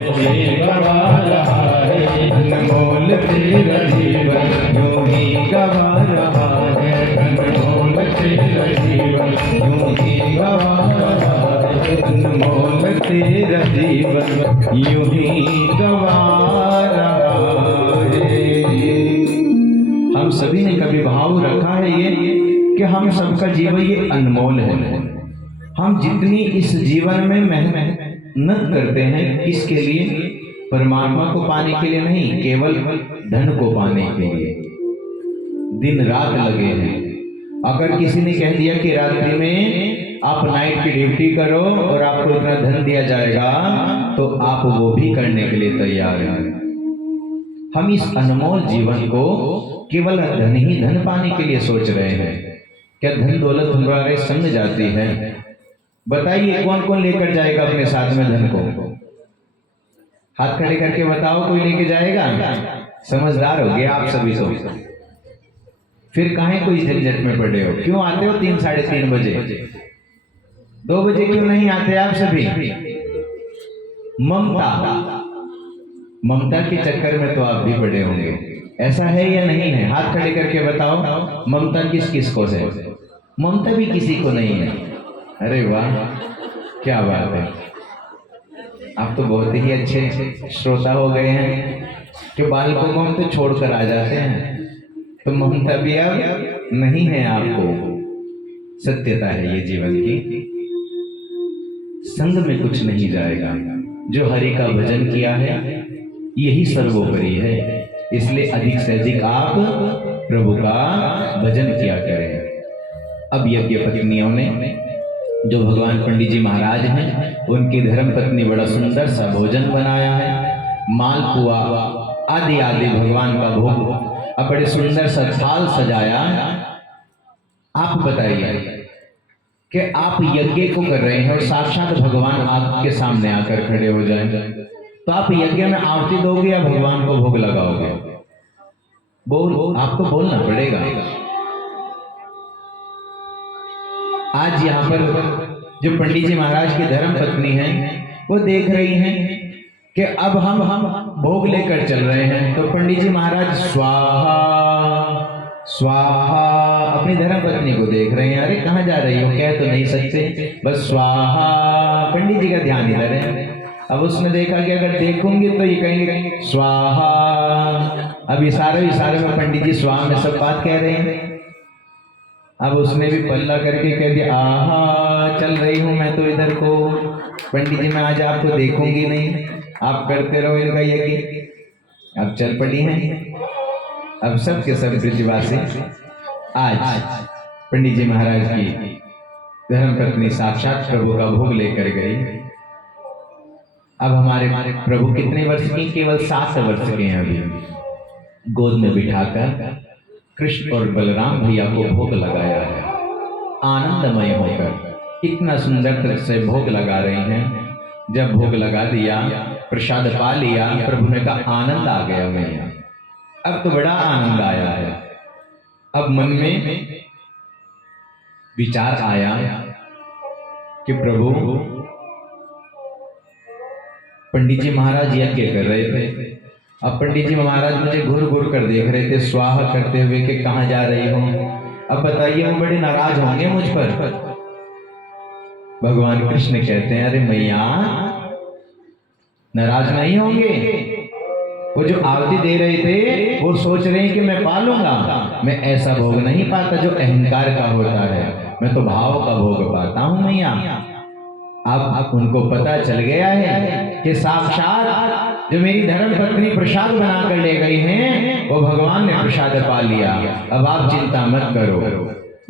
ये गवा रहा है अनमोल तेरा जीवन, यूं ही गवा रहा है अनमोल तेरा जीवन, यूं ही गवा रहा है अनमोल तेरा जीवन, यूं ही गवा रहा है। हम सभी ने कभी भाव रखा है ये कि हम सबका जीवन ये अनमोल है। हम जितनी इस जीवन में मेहनत करते हैं, किसके लिए? परमात्मा को पाने के लिए नहीं, केवल धन को पाने के लिए दिन रात लगे हैं। अगर किसी ने कह दिया कि रात्रि में आप नाइट की ड्यूटी करो और आपको इतना धन दिया जाएगा, तो आप वो भी करने के लिए तैयार हैं। हम इस अनमोल जीवन को केवल धन ही धन पाने के लिए सोच रहे हैं। क्या धन दौलत हमारे संग जाती है? बताइए कौन कौन लेकर जाएगा अपने साथ में धन को? हाथ खड़े करके बताओ, कोई लेके जाएगा? समझदार हो गए आप सभी तो। फिर काहे कोई झंझट में पड़े हो? क्यों आते हो 3 साढ़े 3 बजे? 2 बजे क्यों नहीं आते आप सभी? ममता के चक्कर में तो आप भी पड़े होंगे। ऐसा है या नहीं है? हाथ खड़े करके बताओ, ममता किस किस को है? ममता भी किसी को नहीं है। अरे वाह, क्या बात है। आप तो बहुत ही अच्छे श्रोता हो गए हैं कि बालकों को हम तो छोड़कर आ जाते हैं, तो ममता भी अब नहीं है आपको। सत्यता है ये जीवन की। संग में कुछ नहीं जाएगा। जो हरि का भजन किया है यही सर्वोपरि है। इसलिए अधिक से अधिक आप प्रभु का भजन किया करें। अब यज्ञ पत्नियों ने, जो भगवान पंडित जी महाराज हैं, उनकी धर्म पत्नी बड़ा सुंदर सा भोजन बनाया है। मालपुआ आदि आदि भगवान का भोग, अब बड़े सुंदर सा थाल सजाया। आप बताइए कि आप यज्ञ को कर रहे हैं और साक्षात भगवान आपके सामने आकर खड़े हो जाएं, तो आप यज्ञ में आरती दोगे या भगवान को भोग लगाओगे? आपको बोलना पड़ेगा। आज यहाँ पर जो पंडित जी महाराज की धर्म पत्नी हैं, वो देख रही हैं कि अब हम भोग लेकर चल रहे हैं, तो पंडित जी महाराज स्वाहा स्वाहा अपनी धर्म पत्नी को देख रहे हैं। अरे कहाँ जा रही हो? कह तो नहीं सकते, बस स्वाहा। पंडित जी का ध्यान इधर है। अब उसने देखा कि अगर देखूंगी तो ये कहेंगे स्वाहा। अब इशारे में पंडित जी स्वाहा में सब बात कह रहे हैं। अब उसने भी पल्ला करके कह दिया, आहा चल रही हूं मैं तो इधर को। पंडित जी मैं आज आपको देखूंगी नहीं, आप करते रहो इनका यज्ञ। अब चल पड़ी हैं। अब सब के सब ब्रजवासी आज पंडित जी महाराज की धर्म पत्नी साक्षात प्रभु का भोग लेकर गई। अब हमारे प्रभु कितने वर्ष की? केवल 7 वर्ष के हैं। अभी गोद में बिठाकर कृष्ण और बलराम भैया को भोग लगाया है। आनंदमय होकर इतना सुंदर तरह से भोग लगा रही हैं। जब भोग लगा दिया, प्रसाद पा लिया, प्रभु ने कहा आनंद आ गया मैया। अब तो बड़ा आनंद आया है। अब मन में विचार आया कि प्रभु पंडित जी महाराज यज्ञ कर रहे थे। अब पंडित जी महाराज मुझे घूर घूर कर देख रहे थे स्वाहा करते हुए कि कहाँ जा रही हो। अब बताइए वो बड़े नाराज होंगे मुझ पर। भगवान कृष्ण कहते हैं, अरे मैया नाराज नहीं होंगे। वो जो आरती दे रहे थे वो सोच रहे हैं कि मैं पालूंगा। मैं ऐसा भोग नहीं पाता जो अहंकार का होता है, मैं तो भाव का भोग पाता हूं मैया। अब उनको पता चल गया है कि साक्षात जो मेरी धर्म पत्नी प्रसाद बनाकर ले गई हैं, वो भगवान ने प्रसाद पा लिया। अब आप चिंता मत करो,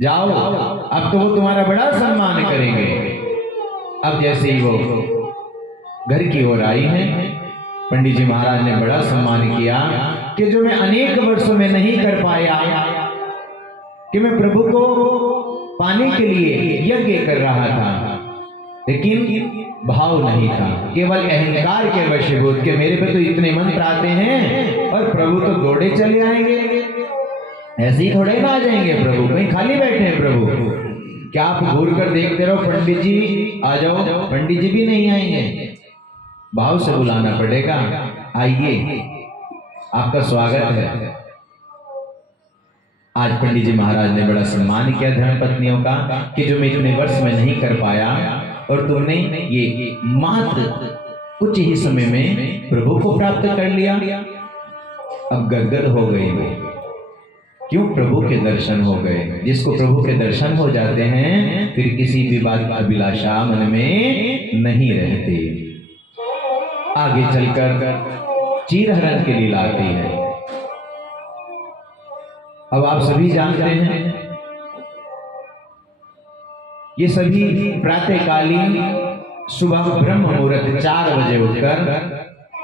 जाओ। अब तो वो तुम्हारा बड़ा सम्मान करेंगे। अब जैसे ही वो घर की ओर आई हैं, पंडित जी महाराज ने बड़ा सम्मान किया कि जो मैं अनेक वर्षों में नहीं कर पाया, कि मैं प्रभु को पाने के लिए यज्ञ कर रहा था, लेकिन भाव नहीं था, केवल अहंकार के वशीभूत के मेरे पे तो इतने मंत्र आते हैं और प्रभु तो दौड़े चले आएंगे। ऐसे ही थोड़े ना आ जाएंगे प्रभु, कहीं खाली बैठे हैं प्रभु? क्या आप घूर कर देखते रहो पंडित जी आ जाओ? पंडित जी भी नहीं आएंगे। भाव से बुलाना पड़ेगा, आइए आपका स्वागत है। आज पंडित जी महाराज ने बड़ा सम्मान किया धर्म पत्नियों का कि जो मैं इतने वर्ष में नहीं कर पाया और तुमने ये मात्र कुछ ही समय में प्रभु को प्राप्त कर लिया। अब गदगद हो गई वो, क्यों? प्रभु के दर्शन हो गए। जिसको प्रभु के दर्शन हो जाते हैं फिर किसी भी बात का अभिलाषा मन में नहीं रहती। आगे चलकर चीरहरण की लीला आती है। अब आप सभी जानते हैं ये सभी प्रातःकालीन सुबह ब्रह्म मुहूर्त 4 बजे उठकर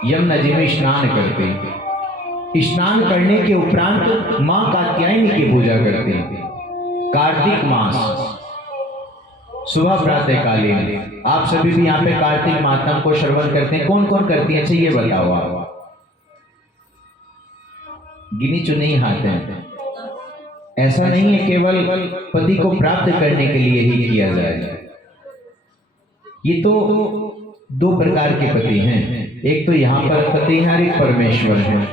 यमुना जी में स्नान करते। स्नान करने के उपरांत मां कात्यायनी की पूजा करते। कार्तिक मास सुबह प्रातःकालीन आप सभी भी यहाँ पे कार्तिक मातम को श्रवण करते हैं। कौन कौन करती है? अच्छा ये बताओ आप। गिनी चुनी हाथ हैं। ऐसा नहीं है केवल पति को प्राप्त करने के लिए ही किया जाए। ये तो 2 प्रकार के पति हैं, एक तो यहाँ पर पति है और एक परमेश्वर है।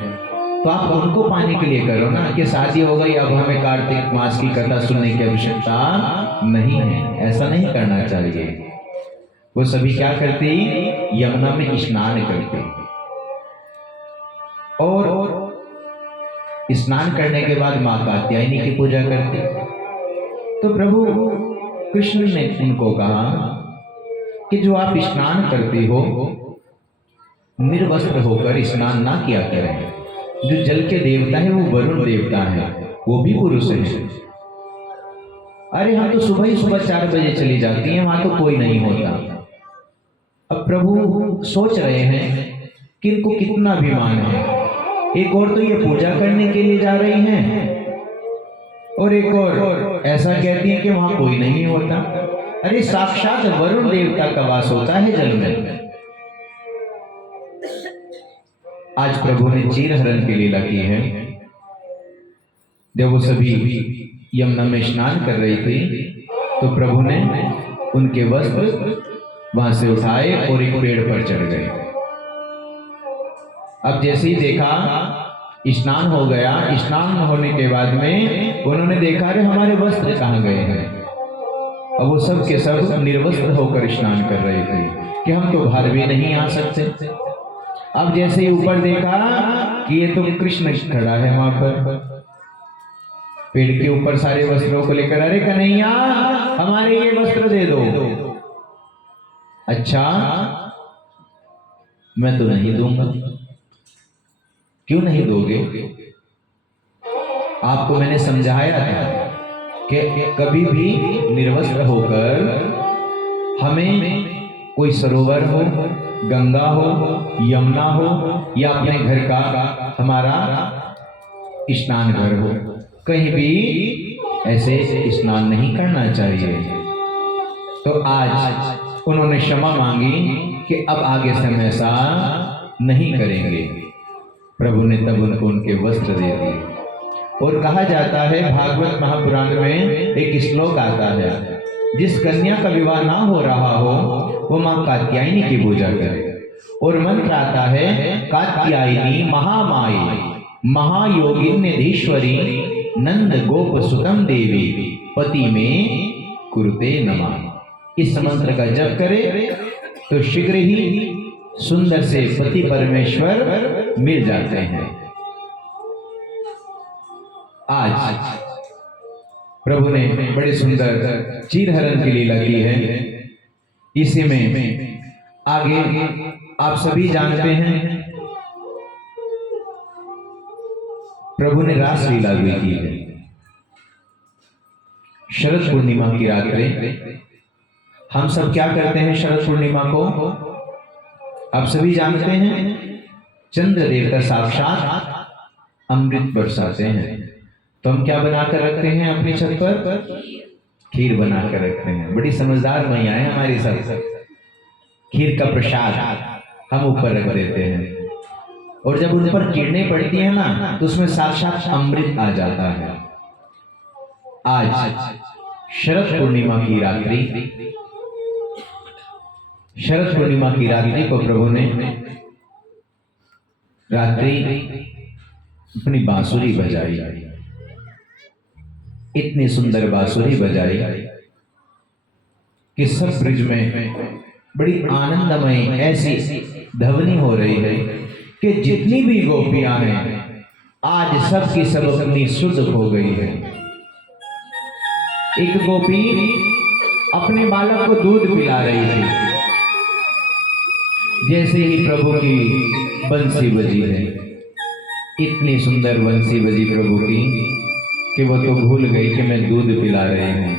तो आप उनको पाने के लिए करो ना कि शादी हो गई अब हमें कार्तिक मास की कथा सुनने की आवश्यकता नहीं है। ऐसा नहीं करना चाहिए। वो सभी क्या करते? यमुना में स्नान करते और स्नान करने के बाद मां कात्यायनी की पूजा करते। तो प्रभु कृष्ण ने उनको कहा कि जो आप स्नान करते हो निर्वस्त्र होकर स्नान ना किया करें। जो जल के देवता है वो वरुण देवता है, वो भी पुरुष है। अरे हम तो सुबह ही सुबह 4 बजे चली जाती हैं, वहां तो कोई नहीं होता। अब प्रभु सोच रहे हैं कि इनको कितना अभिमान है। एक और तो ये पूजा करने के लिए जा रही हैं और एक और ऐसा कहती है कि वहां कोई नहीं होता। अरे साक्षात वरुण देवता का वास होता है जल में। आज प्रभु ने चीरहरण की लीला की है। जब वो सभी यमुना में स्नान कर रही थी तो प्रभु ने उनके वस्त्र वहां से उठाए और एक पेड़ पर चढ़ गए। अब जैसे ही देखा स्नान हो गया, स्नान होने के बाद में उन्होंने देखा अरे हमारे वस्त्र कहाँ गए हैं। अब वो सब के सब निर्वस्त्र होकर स्नान कर रहे थे कि हम तो बाहर भी नहीं आ सकते। अब जैसे ही ऊपर देखा कि ये तो कृष्ण खड़ा है वहां पर पेड़ के ऊपर सारे वस्त्रों को लेकर, अरे कन्हैया हमारे ये वस्त्र दे दो। अच्छा मैं तो नहीं दूंगा। क्यों नहीं दोगे? आपको मैंने समझाया था कि कभी भी निर्वस्त्र होकर हमें कोई सरोवर हो, गंगा हो, यमुना हो या अपने घर का हमारा स्नान घर हो, कहीं भी ऐसे स्नान नहीं करना चाहिए। तो आज उन्होंने क्षमा मांगी कि अब आगे से हम ऐसा नहीं करेंगे। प्रभु ने तब उनको उनके वस्त्र दे दिए। और कहा जाता है भागवत महापुराण में एक श्लोक आता है, जिस कन्या का विवाह ना हो रहा हो वो मां कात्यायनी की पूजा करे। और मंत्र आता है कात्यायनी महामाई महायोगिन्यधीश्वरी नंद गोप सुतम देवी पति में कुरुते नमः। इस मंत्र का जप करे तो शीघ्र ही सुंदर से पति परमेश्वर मिल जाते हैं। आज प्रभु ने बड़े सुंदर चीरहरण की लीला की है। इसी में आगे आप सभी जानते हैं प्रभु ने रास लीला भी की है। शरद पूर्णिमा की रात में हम सब क्या करते हैं? शरद पूर्णिमा को आप सभी जानते हैं चंद्र देवता साक्षात अमृत बरसाते हैं। तो हम क्या बनाकर रखते हैं अपनी छत पर? खीर बनाकर रखते हैं। बड़ी समझदार मैया है हमारी सब। खीर का प्रसाद हम ऊपर रख देते हैं और जब उन पर किरणें पड़ती है ना तो उसमें साक्षात अमृत आ जाता है। आज शरद पूर्णिमा की रात्रि शरद पूर्णिमा की रात्रि को प्रभु ने रात्रि अपनी बांसुरी बजाई। इतनी सुंदर बांसुरी बजाई कि सब ब्रिज में बड़ी आनंदमय ऐसी ध्वनि हो रही है कि जितनी भी गोपियां हैं आज सब की सब अपनी शुद्ध हो गई है। एक गोपी अपने बालक को दूध पिला रही थी, जैसे ही प्रभु की बंसी बजी है, इतनी सुंदर बंसी बजी प्रभु की कि वो तो भूल गई कि मैं दूध पिला रही हूं।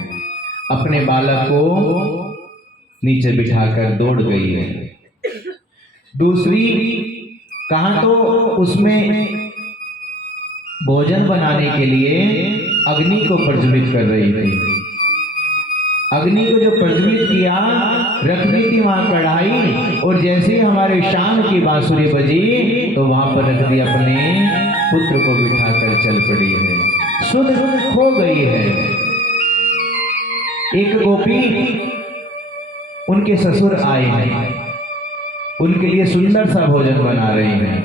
अपने बालक को नीचे बिठाकर दौड़ गई है। दूसरी कहां तो उसमें भोजन बनाने के लिए अग्नि को प्रज्वलित कर रही थी। अग्नि को जो प्रज्वलित किया, रख दी थी वहां कढ़ाई, और जैसे ही हमारे शाम की बांसुरी बजी तो वहां पर रख दी, अपने पुत्र को बिठाकर चल पड़ी है। शुद्ध खो गई है। एक गोपी, उनके ससुर आए हैं, उनके लिए सुंदर सा भोजन बना रहे हैं,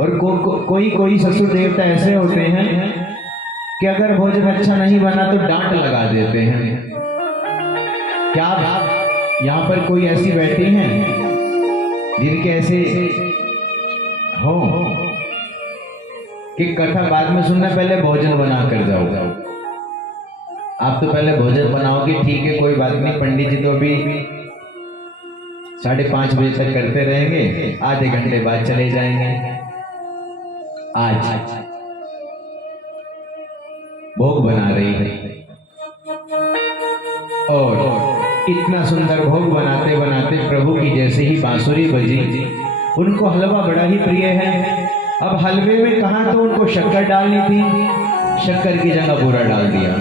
और कोई ससुर देवता ऐसे होते हैं कि अगर भोजन अच्छा नहीं बना तो डांट लगा देते हैं। क्या यहाँ पर कोई ऐसी बैठी हैं जिनके ऐसे हो कि कथा बाद में सुनना, पहले भोजन बना कर जाओ। आप तो पहले भोजन बनाओगे, ठीक है, कोई बात नहीं, पंडित जी तो अभी 5:30 बजे तक करते रहेंगे, आधे घंटे बाद चले जाएंगे। आज भोग बना रही है, और इतना सुंदर भोग बनाते बनाते प्रभु की जैसे ही बांसुरी बजी, उनको हलवा बड़ा ही प्रिय है। अब हलवे में कहा तो उनको शक्कर डालनी थी, शक्कर की जगह बूरा डाल दिया,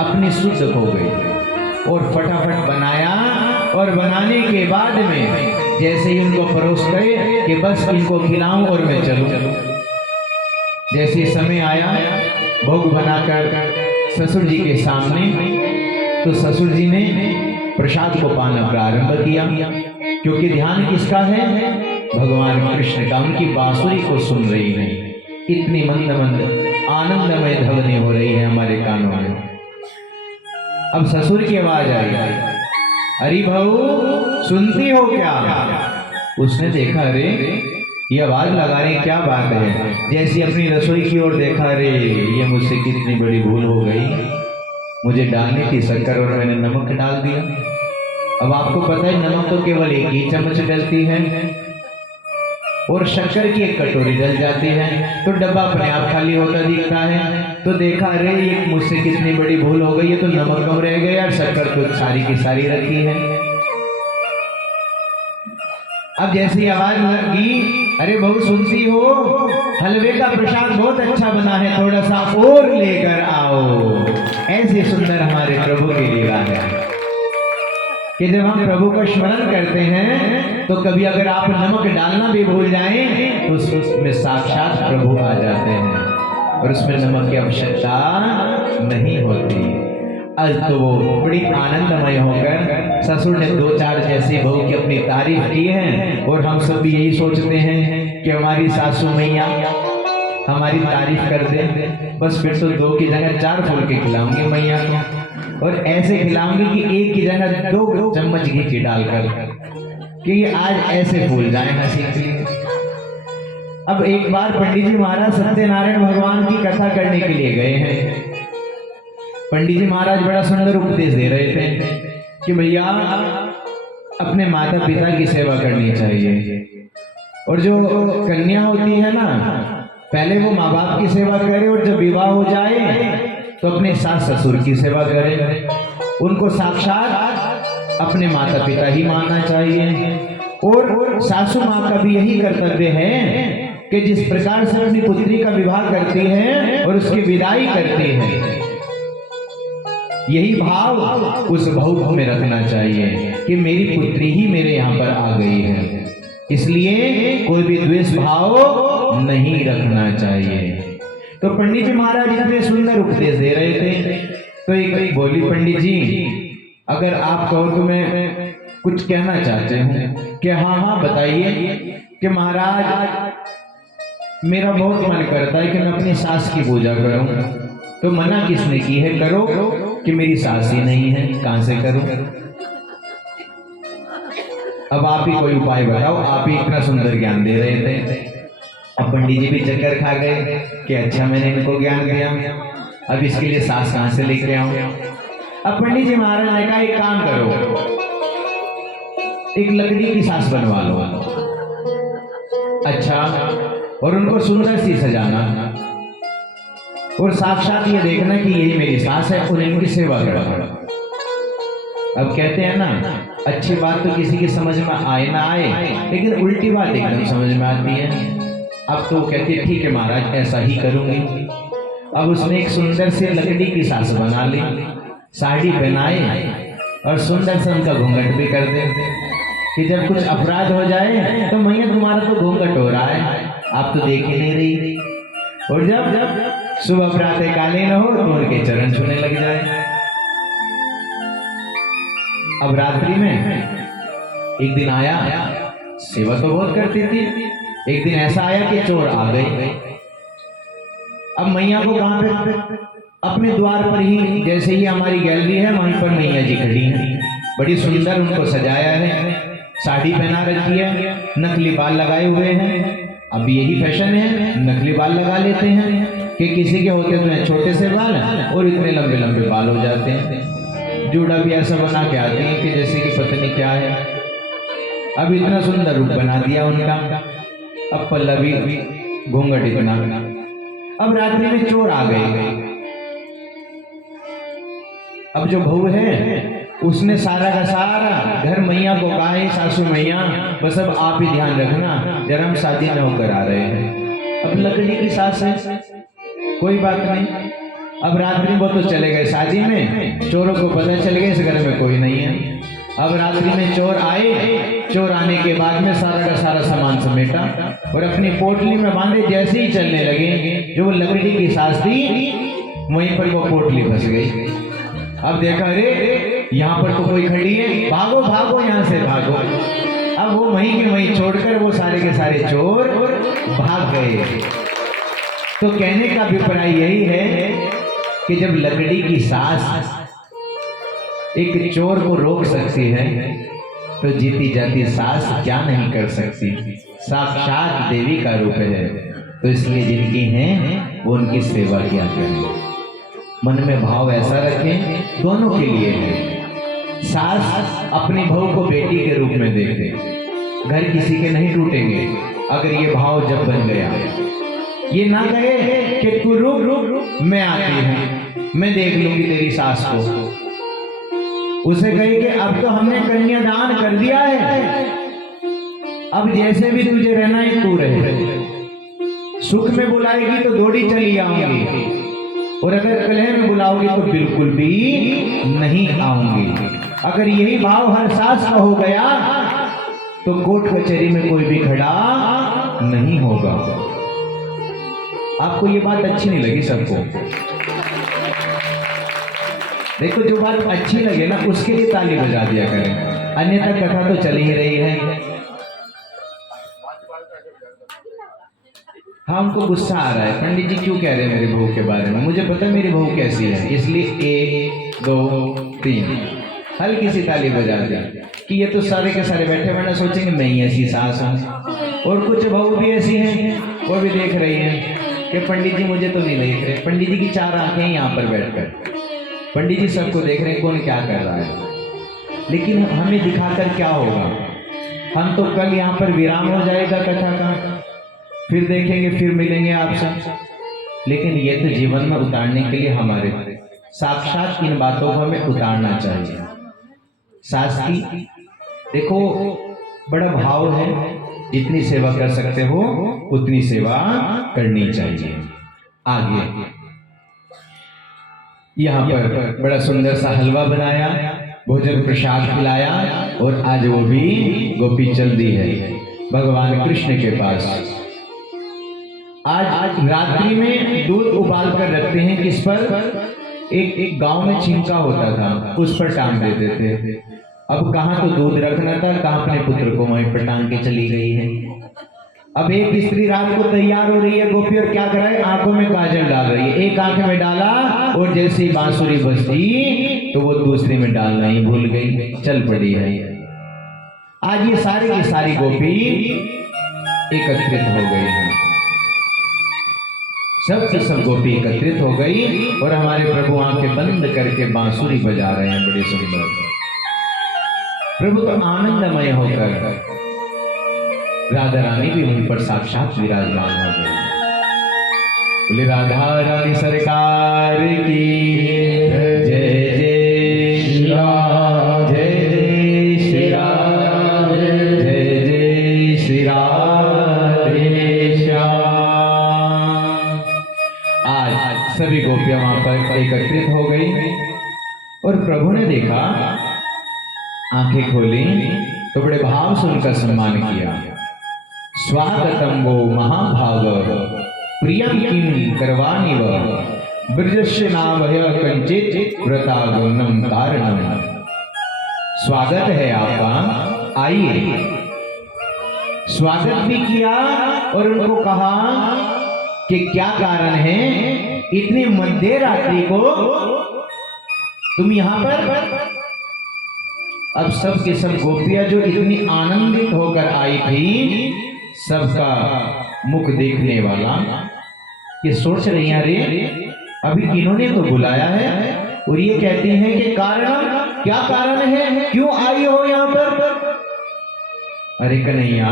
अपनी शुद्ध हो गई, और फटाफट बनाया। और बनाने के बाद में जैसे ही उनको परोस गए कि बस इनको खिलाऊं और मैं चलूं, जैसे समय आया भोग बनाकर ससुर जी के सामने, तो ससुर जी ने प्रसाद को पाना प्रारंभ किया, क्योंकि ध्यान किसका है? भगवान कृष्ण का। उनकी बांसुरी को सुन रही है। इतनी मंद मंद आनंदमय ध्वनि हो रही है हमारे कानों में। अब ससुर की आवाज आई, अरे बहू सुनती हो क्या? उसने देखा, अरे ये आवाज लगा रही, क्या बात है? जैसी अपनी रसोई की ओर देखा, अरे ये मुझसे कितनी बड़ी भूल हो गई, मुझे डालनी थी शक्कर और मैंने नमक डाल दिया। अब आपको पता है नमक तो केवल एक ही चम्मच डलती है, और शक्कर की एक कटोरी डल जाती है, तो डब्बा अपने आप खाली होता दिखता है। तो देखा, अरे ये मुझसे कितनी बड़ी भूल हो गई है, तो नमक कम रह गया, शक्कर तो सारी की सारी रखी है। अब जैसी आवाज लगी, अरे बहू सुनती हो, हलवे का प्रसाद बहुत अच्छा बना है, थोड़ा सा और लेकर आओ। ऐसे सुंदर हमारे प्रभु की लीला है कि जब हम प्रभु को स्मरण करते हैं तो कभी अगर आप नमक डालना भी भूल जाएं तो उसमें साक्षात प्रभु आ जाते हैं, और उसमें नमक की आवश्यकता नहीं होती। आज तो वो बड़ी आनंदमय होकर ससुर ने 2-4 जैसी बहू की अपनी तारीफ की है, और हम सब भी यही सोचते हैं कि हमारी सासू मैया हमारी तारीफ कर दे, बस फिर तो 2 की जगह 4 फूल के खिलाऊंगी मैया को, और ऐसे खिलाऊंगी कि 1 की जगह 2 चम्मच घी की डालकर, कि आज ऐसे फूल जाए हंसी के लिए। अब एक बार पंडित जी महाराज सत्यनारायण भगवान की कथा करने के लिए गए हैं। पंडित जी महाराज बड़ा सुंदर उपदेश दे रहे थे कि भैया अपने माता पिता की सेवा करनी चाहिए, और जो कन्या होती है ना, पहले वो माँ बाप की सेवा करे, और जब विवाह हो जाए तो अपने सास ससुर की सेवा करे। उनको साक्षात अपने माता पिता ही मानना चाहिए। और सासू माँ का भी यही कर्तव्य है कि जिस प्रकार से अपनी पुत्री का विवाह करती है और उसकी विदाई करती है, यही भाव उस बहू में रखना चाहिए कि मेरी पुत्री ही मेरे यहाँ पर आ गई है, इसलिए कोई भी द्वेष भाव नहीं रखना चाहिए। तो पंडित जी महाराज इतने सुंदर उपदेश दे रहे थे, तो एक बोली पंडित जी अगर आप कहो तो मैं कुछ कहना चाहते हूँ कि हाँ हाँ बताइए कि महाराज मेरा बहुत मन करता है कि मैं अपनी सास की पूजा करूं। तो मना किसने की है? करो कि मेरी सास ही नहीं है, कहां से करूं? अब आप ही कोई उपाय बताओ, आप ही इतना सुंदर ज्ञान दे रहे थे। अब पंडित जी भी चक्कर खा गए कि अच्छा मैंने इनको ज्ञान दिया, अब इसके लिए सास कहां से लेके आऊं? अब पंडित जी महाराज ने कहा एक काम करो, एक लकड़ी की सास बनवा लो। अच्छा, और उनको सुंदर सी सजाना और साक्षात ये देखना कि यही मेरी सास है और इनकी सेवा करना। अब कहते हैं ना, अच्छी बात तो किसी की समझ में आए ना आए, लेकिन उल्टी बात एकदम समझ में आती है। अब तो कहती है ठीक है महाराज ऐसा ही करूंगी। अब उसने एक सुंदर से लकड़ी की सास बना ली, साड़ी पहनाए और सुंदर से उनका घूंघट भी कर दे कि जब कुछ अपराध हो जाए तो मैया तुम्हारा तो घूंघट हो रहा है, आप तो देख ही नहीं रही। और जब जब सुबह प्रातः कालीन हो तो उनके चरण छूने लग जाए। अब रात्रि में एक दिन आया, सेवा तो बहुत करती थी, एक दिन ऐसा आया कि चोर आ गए। अब मैया को कहां पे? अपने द्वार पर ही, जैसे ही हमारी गैलरी है वहीं पर मैया जी खड़ी हैं, बड़ी सुंदर उनको सजाया है, साड़ी पहना रखी है, नकली बाल लगाए हुए हैं। अब यही फैशन है, नकली बाल लगा लेते हैं कि किसी के होते तो हैं छोटे से बाल और इतने लंबे लंबे बाल हो जाते हैं। जूड़ा भी ऐसा बना के आते हैं कि जैसे कि पता नहीं क्या है। अब इतना सुंदर रूप बना दिया उनका, अब पल्लवी घूंघट इतना। अब रात्रि में चोर आ गए। अब जो बहू है उसने सारा का सारा घर मैया को कहा है, सासू मैया बस अब आप ही ध्यान रखना, जरा हम शादी न होकर आ रहे हैं। अब लकड़ी की सास है, कोई बात नहीं। अब रात्रि वो तो चले गए शादी में, चोरों को पता चल गया इस घर में कोई नहीं है। अब रात्रि में चोर आए, चोर आने के बाद में सारा का सारा सामान समेटा और अपनी पोटली में बांधे। जैसे ही चलने लगे, जो वो लकड़ी की सास थी वहीं पर वो पोटली फंस गई। अब देखा अरे यहाँ पर तो कोई खड़ी है, भागो भागो यहाँ से भागो। अब वो वहीं के वहीं छोड़कर वो सारे के सारे चोर भाग गए। तो कहने का अभिप्राय यही है कि जब लकड़ी की सास एक चोर को रोक सकती है तो जीती जाती सास क्या नहीं कर सकती। साक्षात देवी का रूप है, तो इसलिए जिनकी हैं वो उनकी सेवा किया करें। मन में भाव ऐसा रखें, दोनों के लिए है। सास अपनी बहू को बेटी के रूप में देखे, घर किसी के नहीं टूटेंगे अगर ये भाव जब बन गया। ये ना कहे कि तू रुक रुक मैं आती हूँ, मैं देख लूंगी तेरी सास को। उसे कहे कि अब तो हमने कन्यादान कर दिया है, अब जैसे भी तुझे रहना है तू रहे। सुख में बुलाएगी तो दौड़ी चली आऊंगी, और अगर कलह में बुलाओगी तो बिल्कुल भी नहीं आऊंगी। अगर यही भाव हर सास का हो गया तो कोर्ट कचहरी में कोई भी खड़ा नहीं होगा। आपको ये बात अच्छी नहीं लगी सबको? देखो जो बात अच्छी लगे ना उसके लिए ताली बजा दिया करें, अन्यथा कथा तो चल ही रही है। हाँ उनको गुस्सा आ रहा है, पंडित जी क्यों कह रहे हैं मेरी बहू के बारे में, मुझे पता है मेरी बहू कैसी है, इसलिए 1 2 3 हल्की सी ताली बजा दी कि ये तो सारे के सारे बैठे बैठे सोचेंगे मैं ही ऐसी सास हूँ। और कुछ बहू भी ऐसी हैं वो भी देख रही हैं कि पंडित जी मुझे तो नहीं देख रहे। पंडित जी की 4 आंखें यहाँ पर बैठकर पंडित जी सबको देख रहे हैं कौन क्या कर रहा है। लेकिन हमें दिखाकर क्या होगा, हम तो कल यहाँ पर विराम हो जाएगा कथा का, फिर देखेंगे फिर मिलेंगे आपसे। लेकिन ये तो जीवन में उतारने के लिए हमारे साक्षात इन बातों को हमें उतारना चाहिए। सास की देखो बड़ा भाव है, जितनी सेवा कर सकते हो उतनी सेवा करनी चाहिए। आगे यहाँ पर बड़ा सुंदर सा हलवा बनाया, भोजन प्रसाद खिलाया और आज वो भी गोपी चल दी है भगवान कृष्ण के पास। आज रात्रि में दूध उबाल कर रखते हैं किस पर? एक गांव में छिंका होता था, उस पर टांग देते थे। अब कहाँ तो दूध रखना था, कहाँ अपने पुत्र को वहीं पर टांग के चली गई है। अब एक स्त्री रात को तैयार हो रही है गोपी, और क्या करे, आंखों में काजल डाल रही है। एक आंख में डाला और जैसे ही बांसुरी बजती तो वो दूसरी में डालना ही भूल गई, चल पड़ी है। आज ये सारी की सारी गोपी एकत्रित हो गई है, सब की सब गोपी एकत्रित हो गई और हमारे प्रभु आंखें बंद करके बांसुरी बजा रहे हैं, बड़े सुंदर। प्रभु तो आनंदमय होकर, राधा रानी भी वहीं पर साक्षात विराजमान हो गई। बोले राधा रानी सरकार की जय, जय श्री राम, जय जय श्री राम, जय जय श्री राधे श्याम। आज सभी गोपियां वहां पर एकत्रित हो गई और प्रभु ने देखा, आंखें खोली तो बड़े भाव से उनका सम्मान किया। स्वागतम वो महाभाग प्रियम किम करवाणी व ब्रजस्य नामय कंचित व्रतागमनम कारणम। स्वागत है आपका, आइए। स्वागत भी किया और उनको कहा कि क्या कारण है इतनी मध्य रात्रि को तुम यहां पर। अब सब के सब गोपियां जो इतनी आनंदित होकर आई थी, सबका मुख देखने वाला, ये सोच रही हैं, अरे अभी इन्होंने तो बुलाया है और ये कहती हैं कि कारण, क्या कारण है, क्यों आई हो यहाँ पर। अरे कन्हैया,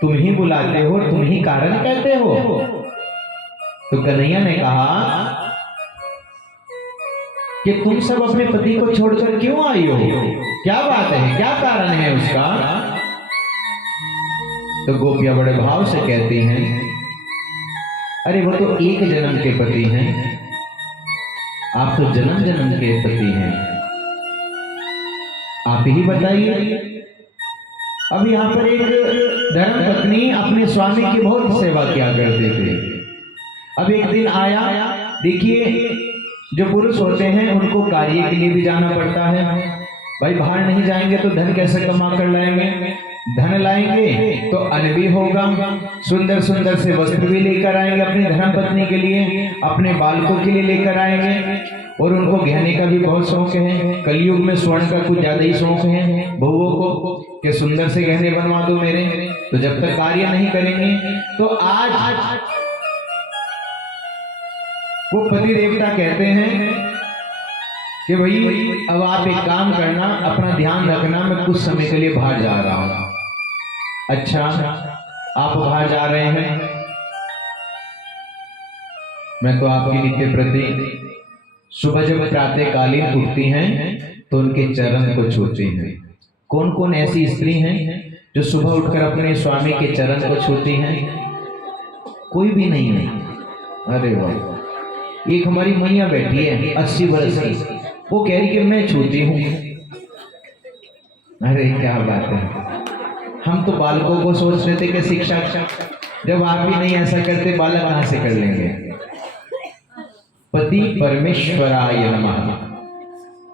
तुम ही बुलाते हो, तुम ही कारण कहते हो। तो कन्हैया ने कहा कि तुम सब अपने पति को छोड़कर क्यों आई हो, क्या बात है, क्या कारण है उसका। तो गोपियां बड़े भाव से कहती हैं, अरे वो तो एक जन्म के पति हैं, आप तो जन्म जन्म के पति हैं, आप ही बताइए। अब यहाँ पर एक धर्म पत्नी अपने स्वामी की बहुत सेवा किया करते थे। अब एक दिन आया, देखिए जो पुरुष होते हैं उनको कार्य के लिए भी जाना पड़ता है, भाई बाहर नहीं जाएंगे तो धन कैसे कमा कर लाएंगे, धन लाएंगे तो अन्न भी होगा, सुंदर सुंदर से वस्त्र भी लेकर आएंगे अपनी धर्म पत्नी के लिए, अपने बालकों के लिए लेकर आएंगे, और उनको गहने का भी बहुत शौक है। कलयुग में स्वर्ण का कुछ ज्यादा ही शौक है बहुओं को कि सुंदर से गहने बनवा दो मेरे। तो जब तक कार्य नहीं करेंगे तो आज वो पति देवता कहते हैं कि भाई अब आप एक काम करना, अपना ध्यान रखना, मैं कुछ समय के लिए बाहर जा रहा हूं। अच्छा, आप बाहर जा रहे हैं, मैं तो आपकी नित्य प्रति सुबह जब प्रातःकालीन उठती हैं तो उनके चरण को छूती हैं। कौन कौन ऐसी स्त्री हैं जो सुबह उठकर अपने स्वामी के चरण को छूती हैं? कोई भी नहीं है। अरे वाह, एक हमारी मैया बैठी है 80 वर्ष की, वो कह रही कि मैं छूती हूँ। अरे क्या बात है, हम तो बालकों को सोच रहे थे कि शिक्षा, जब आप ही नहीं ऐसा करते बालक कहां से कर लेंगे। पति परमेश्वराय नमः।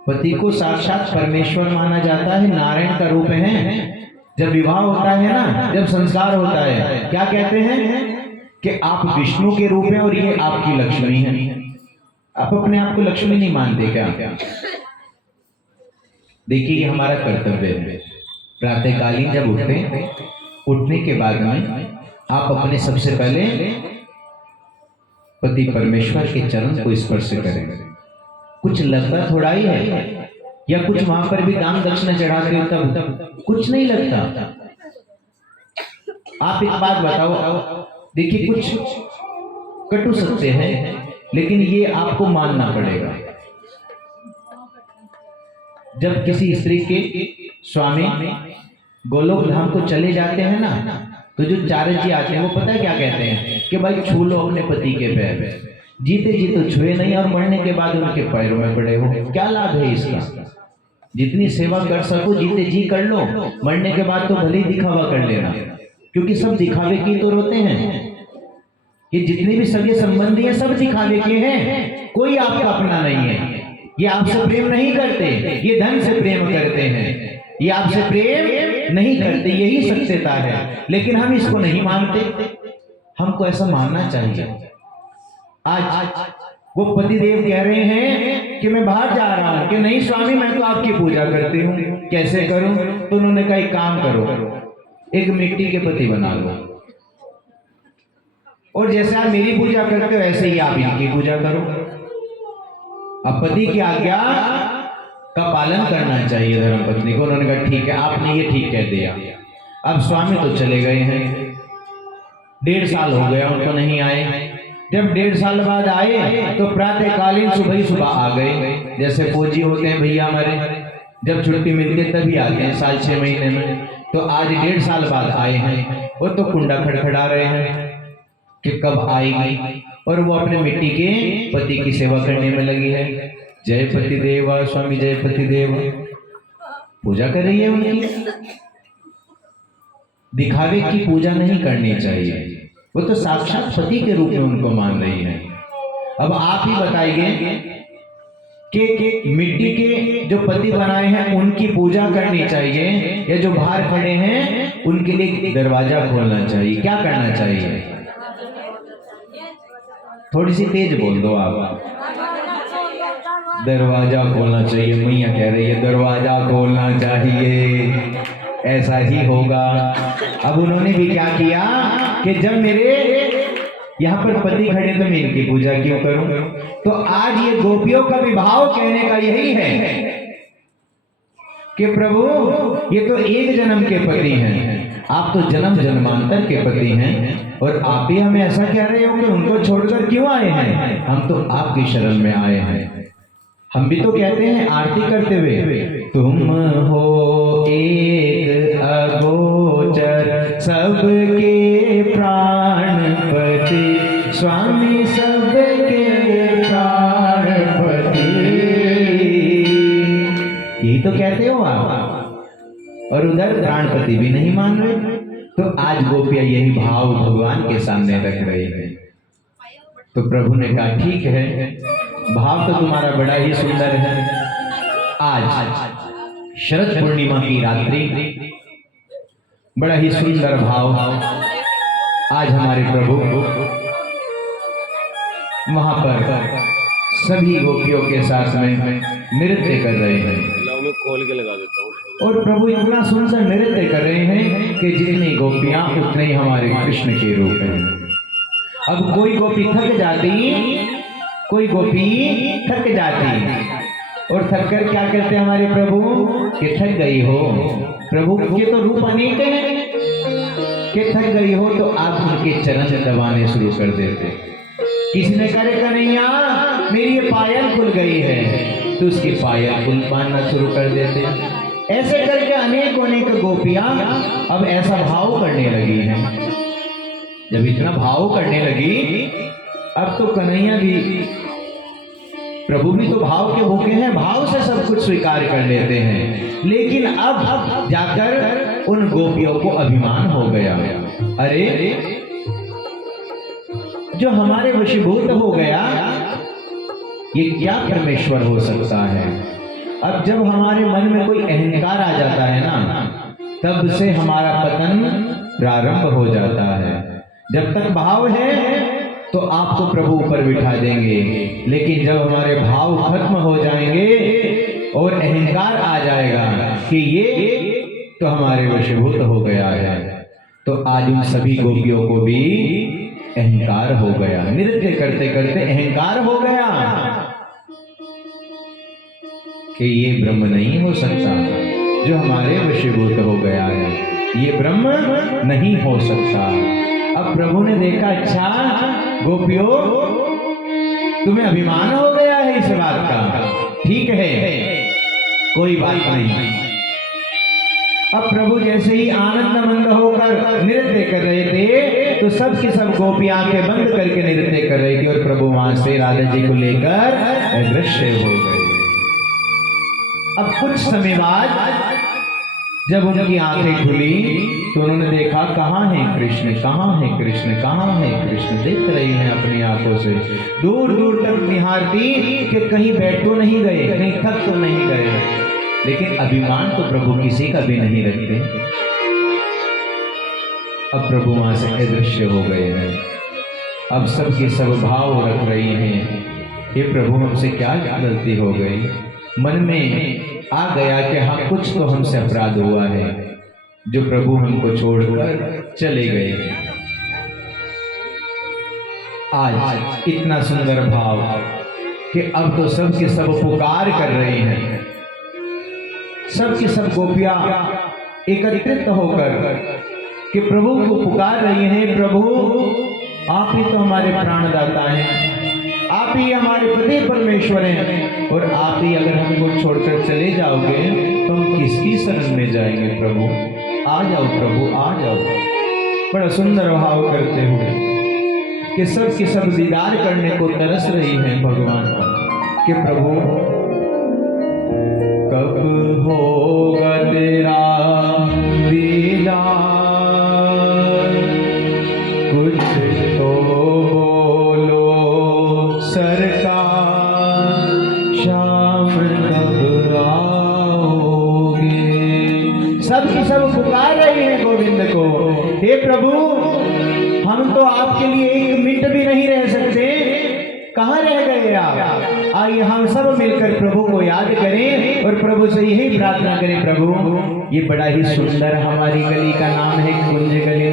पति को साक्षात परमेश्वर माना जाता है, नारायण का रूप है। जब विवाह होता है ना, जब संस्कार होता है, क्या कहते हैं कि आप विष्णु के रूप हैं और ये आपकी लक्ष्मी है। आप अपने आप को लक्ष्मी नहीं मानते क्या? देखिए, ये हमारा कर्तव्य है। प्रातःकालीन जब उठने के बाद में आप अपने सबसे पहले पति परमेश्वर के चरण को स्पर्श करें। कुछ लगता थोड़ा ही है, या कुछ वहां पर भी दान दक्षिणा चढ़ाते हो तब कुछ नहीं लगता। आप एक बात बताओ, देखिए कुछ कटु सकते हैं, लेकिन ये आपको मानना पड़ेगा। जब किसी स्त्री के स्वामी गोलोक धाम को चले जाते हैं ना, तो जो चारज जी आते हैं वो पता है क्या कहते हैं कि भाई छू लो अपने पति के पैर। जीते जी तो छुए नहीं और मरने के बाद उनके पैरों में पड़े हो, क्या लाभ है इसका? जितनी सेवा कर सको जीते जी कर लो, मरने के बाद तो भले ही दिखावा कर लेना, क्योंकि सब दिखावे की तो रोते हैं। ये जितने भी सगे संबंधी हैं सब दिखावे के हैं, कोई आपका अपना नहीं है। ये आपसे प्रेम नहीं करते, ये धन से प्रेम करते हैं, ये आपसे प्रेम नहीं करते, यही सत्यता है। लेकिन हम इसको नहीं मानते, हमको ऐसा मानना चाहिए। आज वो पतिदेव कह रहे हैं कि मैं बाहर जा रहा हूं, कि नहीं स्वामी मैं तो आपकी पूजा करती हूं, कैसे करूं? तो उन्होंने कहा एक काम करो, एक मिट्टी के पति बना लो, और जैसे आप मेरी पूजा करते हो वैसे ही आप इनकी पूजा करो। अब पति की आज्ञा का पालन करना चाहिए धर्मपत्नी को। उन्होंने कहा ठीक है, आपने ये ठीक कह दिया। अब स्वामी तो चले गए हैं, 1.5 साल हो गया उनको नहीं आए। जब 1.5 साल बाद आए तो प्रातःकालीन सुबह ही सुबह आ गए। जैसे फौजी होते हैं भैया हमारे, जब छुट्टी मिलती है तभी आते हैं, साल 6 महीने में। तो आज 1.5 साल बाद आए हैं। वो तो कुंडा खड़खड़ा रहे हैं कि कब आएगी, और वो अपने मिट्टी के पति की सेवा करने में लगी है। जय पतिदेव स्वामी, जय पतिदेव, पूजा कर रही है उनकी। दिखावे की पूजा नहीं करनी चाहिए, वो तो साक्षात पति के रूप में उनको मान रही है। अब आप ही बताइए कि मिट्टी के जो पति बनाए हैं उनकी पूजा करनी चाहिए, या जो बाहर खड़े हैं उनके लिए दरवाजा खोलना चाहिए? क्या करना चाहिए? थोड़ी सी तेज बोल दो आप। दरवाजा खोलना चाहिए। मैया कह रही है दरवाजा खोलना चाहिए, ऐसा ही होगा। अब उन्होंने भी क्या किया कि जब मेरे यहाँ पर पति खड़े तो मैं इनकी पूजा क्यों करूं? तो आज ये गोपियों का विभाव कहने का यही है कि प्रभु ये तो एक जन्म के पति हैं, आप तो जन्म जन्मांतर के पति हैं, और आप ही हमें ऐसा कह रहे हो कि उनको छोड़कर क्यों आए हैं? हम तो आपकी शरण में आए हैं। हम भी तो कहते हैं आरती करते हुए, तुम हो एक अगोचर सबके प्राणपति, स्वामी सबके प्राणपति, यही तो कहते हो आप, और उधर प्राणपति भी नहीं मान रहे। तो आज गोपियां यही भाव भगवान के सामने रख रही है। तो प्रभु ने कहा ठीक है, भाव तो तुम्हारा बड़ा ही सुंदर है। आज शरद पूर्णिमा की रात्रि, बड़ा ही सुंदर भाव आज हमारे प्रभु वहां पर सभी गोपियों के साथ में नृत्य कर रहे हैं। मैं खोल के लगा देता हूँ। और प्रभु इतना सुंदर नृत्य कर रहे हैं कि जितनी गोपियां उतने ही हमारे कृष्ण के रूप हैं। अब कोई गोपी थक जाती, कोई गोपी थक जाती, और थक कर क्या कहते हमारे प्रभु कि थक गई हो। प्रभु के तो रूप अनेक हैं कि थक गई हो तो आप उनके चरण दबाने शुरू कर देते। किसी ने करे कन्हैया मेरी ये पायल खुल गई है, तो उसकी पायल खुल पाना शुरू कर देते। ऐसे करके अनेक गोपियां अब ऐसा भाव करने लगी हैं। जब इतना भाव करने लगी, अब तो कन्हैया भी, प्रभु भी तो भाव के भूखे हैं, भाव से सब कुछ स्वीकार कर लेते हैं। लेकिन अब जाकर उन गोपियों को अभिमान हो गया, अरे जो हमारे वशीभूत हो गया ये क्या परमेश्वर हो सकता है? अब जब हमारे मन में कोई अहंकार आ जाता है ना, तब से हमारा पतन प्रारंभ हो जाता है। जब तक भाव है तो आपको प्रभु ऊपर बिठा देंगे, लेकिन जब हमारे भाव खत्म हो जाएंगे और अहंकार आ जाएगा कि ये तो हमारे वशीभूत हो गया है, तो आज उन सभी गोपियों को भी अहंकार हो गया। नृत्य करते करते अहंकार हो गया कि ये ब्रह्म नहीं हो सकता, जो हमारे वशीभूत हो गया है, ये ब्रह्म नहीं हो सकता। अब प्रभु ने देखा, अच्छा गोपियों तुम्हें अभिमान हो गया है इस बात का, ठीक है कोई बात नहीं। अब प्रभु जैसे ही आनंद मंद होकर नृत्य कर रहे थे, तो सब की सब गोपियां आंखें बंद करके नृत्य कर रही थी, और प्रभु वहां से राधा जी को लेकर अदृश्य हो गए। अब कुछ समय बाद जब उनकी आंखें खुली तो उन्होंने देखा कहाँ है कृष्ण, कहाँ है कृष्ण, कहाँ है कृष्ण। देख रही हैं अपनी आंखों से, दूर दूर तक निहारती कि कहीं बैठ तो नहीं गए, कहीं थक तो नहीं गए। लेकिन अभिमान तो प्रभु किसी का भी नहीं रखते। अब प्रभु वहां से अदृश्य हो गए हैं। अब सबके सब भाव रख रही हैं, हे प्रभु हमसे क्या गलती हो गई। मन में आ गया कि हाँ कुछ तो हमसे अपराध हुआ है जो प्रभु हमको छोड़कर चले गए। आज इतना सुंदर भाव कि अब तो सबके सब पुकार कर रहे हैं, सबके सब गोपियां एकत्रित होकर कि प्रभु को पुकार रही हैं, प्रभु आप ही तो हमारे प्राणदाता हैं, आप ही हमारे पति परमेश्वर हैं, और आप ही अगर हमको छोड़कर चले जाओगे तो हम किसकी शरण में जाएंगे। प्रभु आ जाओ, प्रभु आ जाओ। बड़ा सुंदर भाव करते हुए कि सब के सब दीदार करने को तरस रही हैं भगवान का, कि प्रभु कब होगा तेरा दीदार, कुछ तो बोलो सरकार, शाम कब आओगे। सब की सब पुकार रही है गोविंद को, हे प्रभु हम तो आपके लिए एक मिनट भी नहीं रह सकते, कहाँ रह गए आप। आइए हम सब मिलकर प्रभु को याद करें और प्रभु से यही प्रार्थना करें, प्रभु ये बड़ा ही सुंदर हमारी गली का नाम है कुंज गली,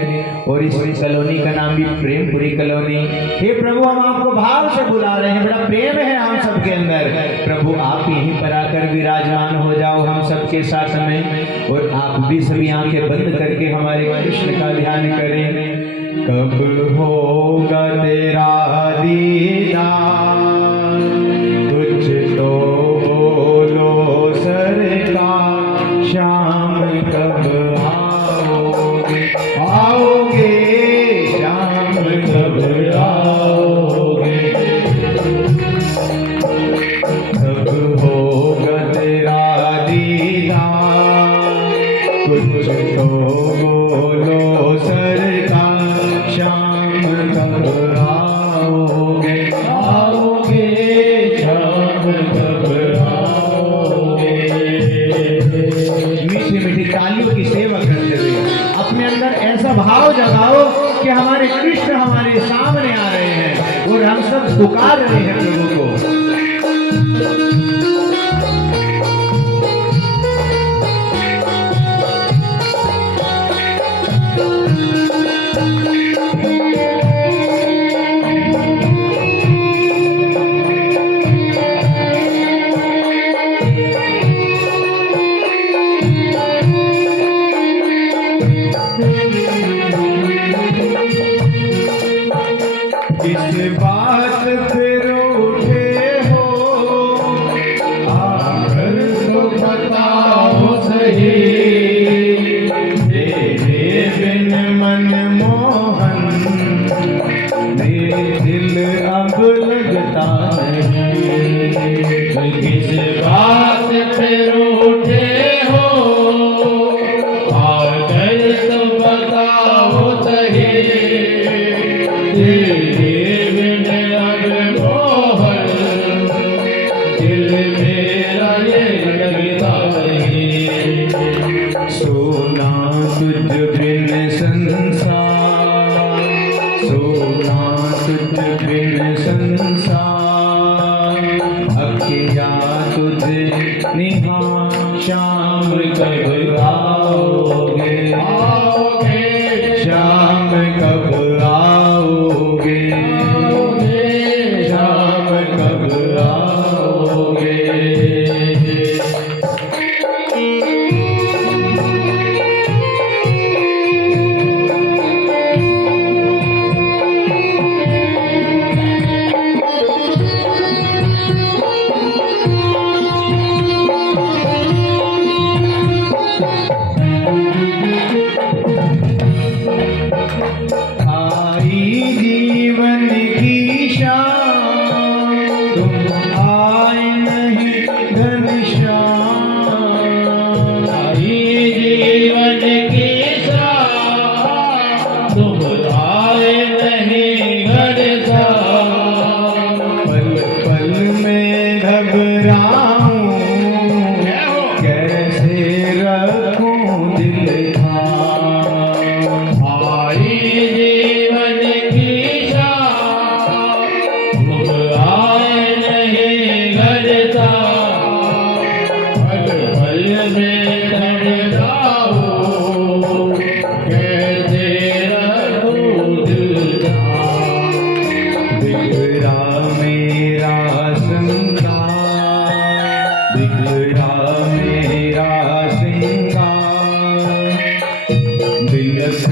और इस कॉलोनी का नाम भी प्रेमपुरी कॉलोनी। हे प्रभु हम आपको भाव से बुला रहे हैं, बड़ा प्रेम है हम सबके अंदर। प्रभु आप यहीं पर आकर विराजमान हो जाओ हम सबके साथ में, और आप भी सभी आंखें बंद करके हमारे कृष्ण का ध्यान करें। कब होगा तेरा दीदार, कुछ तो बोलो सरकार, शाम कब आओगे, आओगे शाम कब आओगे। कब होगा तेरा दीदार, कुछ तो बोलो सरकार, शाम कब आओगे, आओगे शाम कब आओगे। मीठी मीठी तालियों की सेवा करते हुए अपने अंदर ऐसा भाव जगाओ कि हमारे कृष्ण हमारे सामने आ रहे हैं और हम सब पुकार रहे हैं प्रभु को। इस बात फिर उठे हो, आकर तो बताओ सही, तेरे बिन मन मोहन मेरे दिल अब लगता नहीं। किस बात फिर उठे हो, आकर तो बताओ सही, सोना तुझ बिन संसार,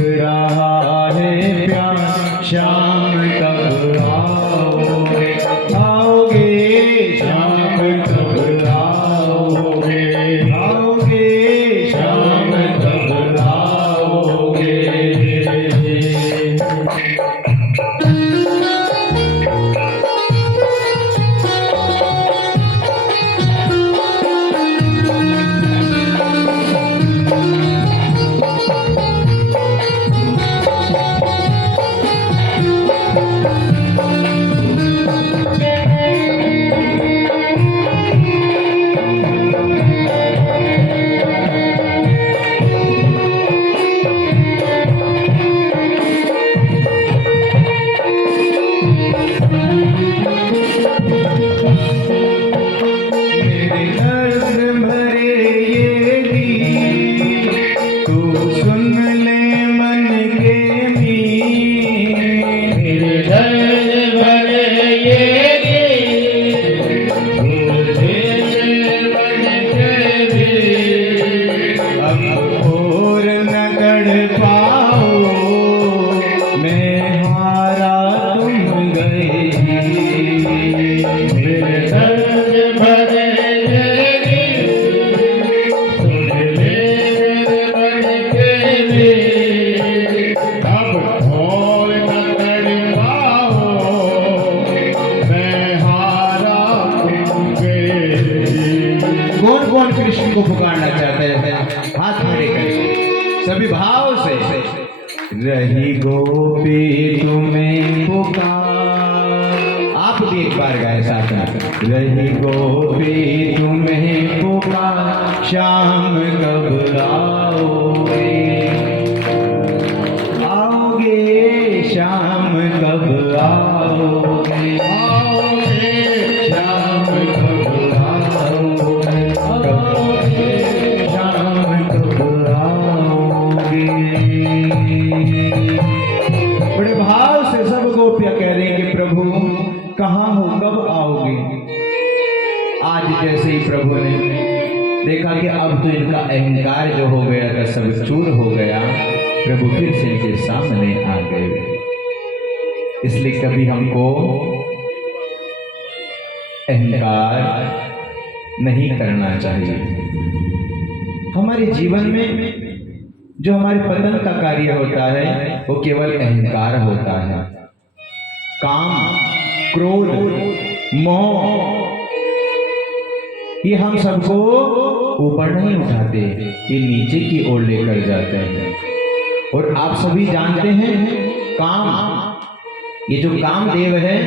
रहा है प्यार, शाम कब आओगे, आओगे शाम कब आओगे, आओगे शाम कब आओगे। कृष्ण को पुकारना चाहते हैं, हाथ खड़े करके सभी भाव से। रही गोपी तुम्हें पुकार, आप भी एक बार गाए साथ में। रही गोपी तुम्हें पुकार, शाम कब आओगे, आओगे शाम कब आओगे, आओगे शाम कब आओगे, शाम कब आओगे। बड़े भाव से सब गोपियां कह रही कि प्रभु कहाँ हो, कब आओगे। आज जैसे ही प्रभु ने देखा कि अब तो इनका अहंकार जो हो गया था सब चूर हो गया, प्रभु फिर से इनके सामने आ गए। इसलिए कभी हमको अहंकार नहीं करना चाहिए। हमारे जीवन में जो हमारे पतन का कार्य होता है वो केवल अहंकार होता है। काम, क्रोध, मोह, ये हम सबको ऊपर नहीं उठाते, ये नीचे की ओर लेकर जाते हैं। और आप सभी जानते हैं काम, ये जो कामदेव है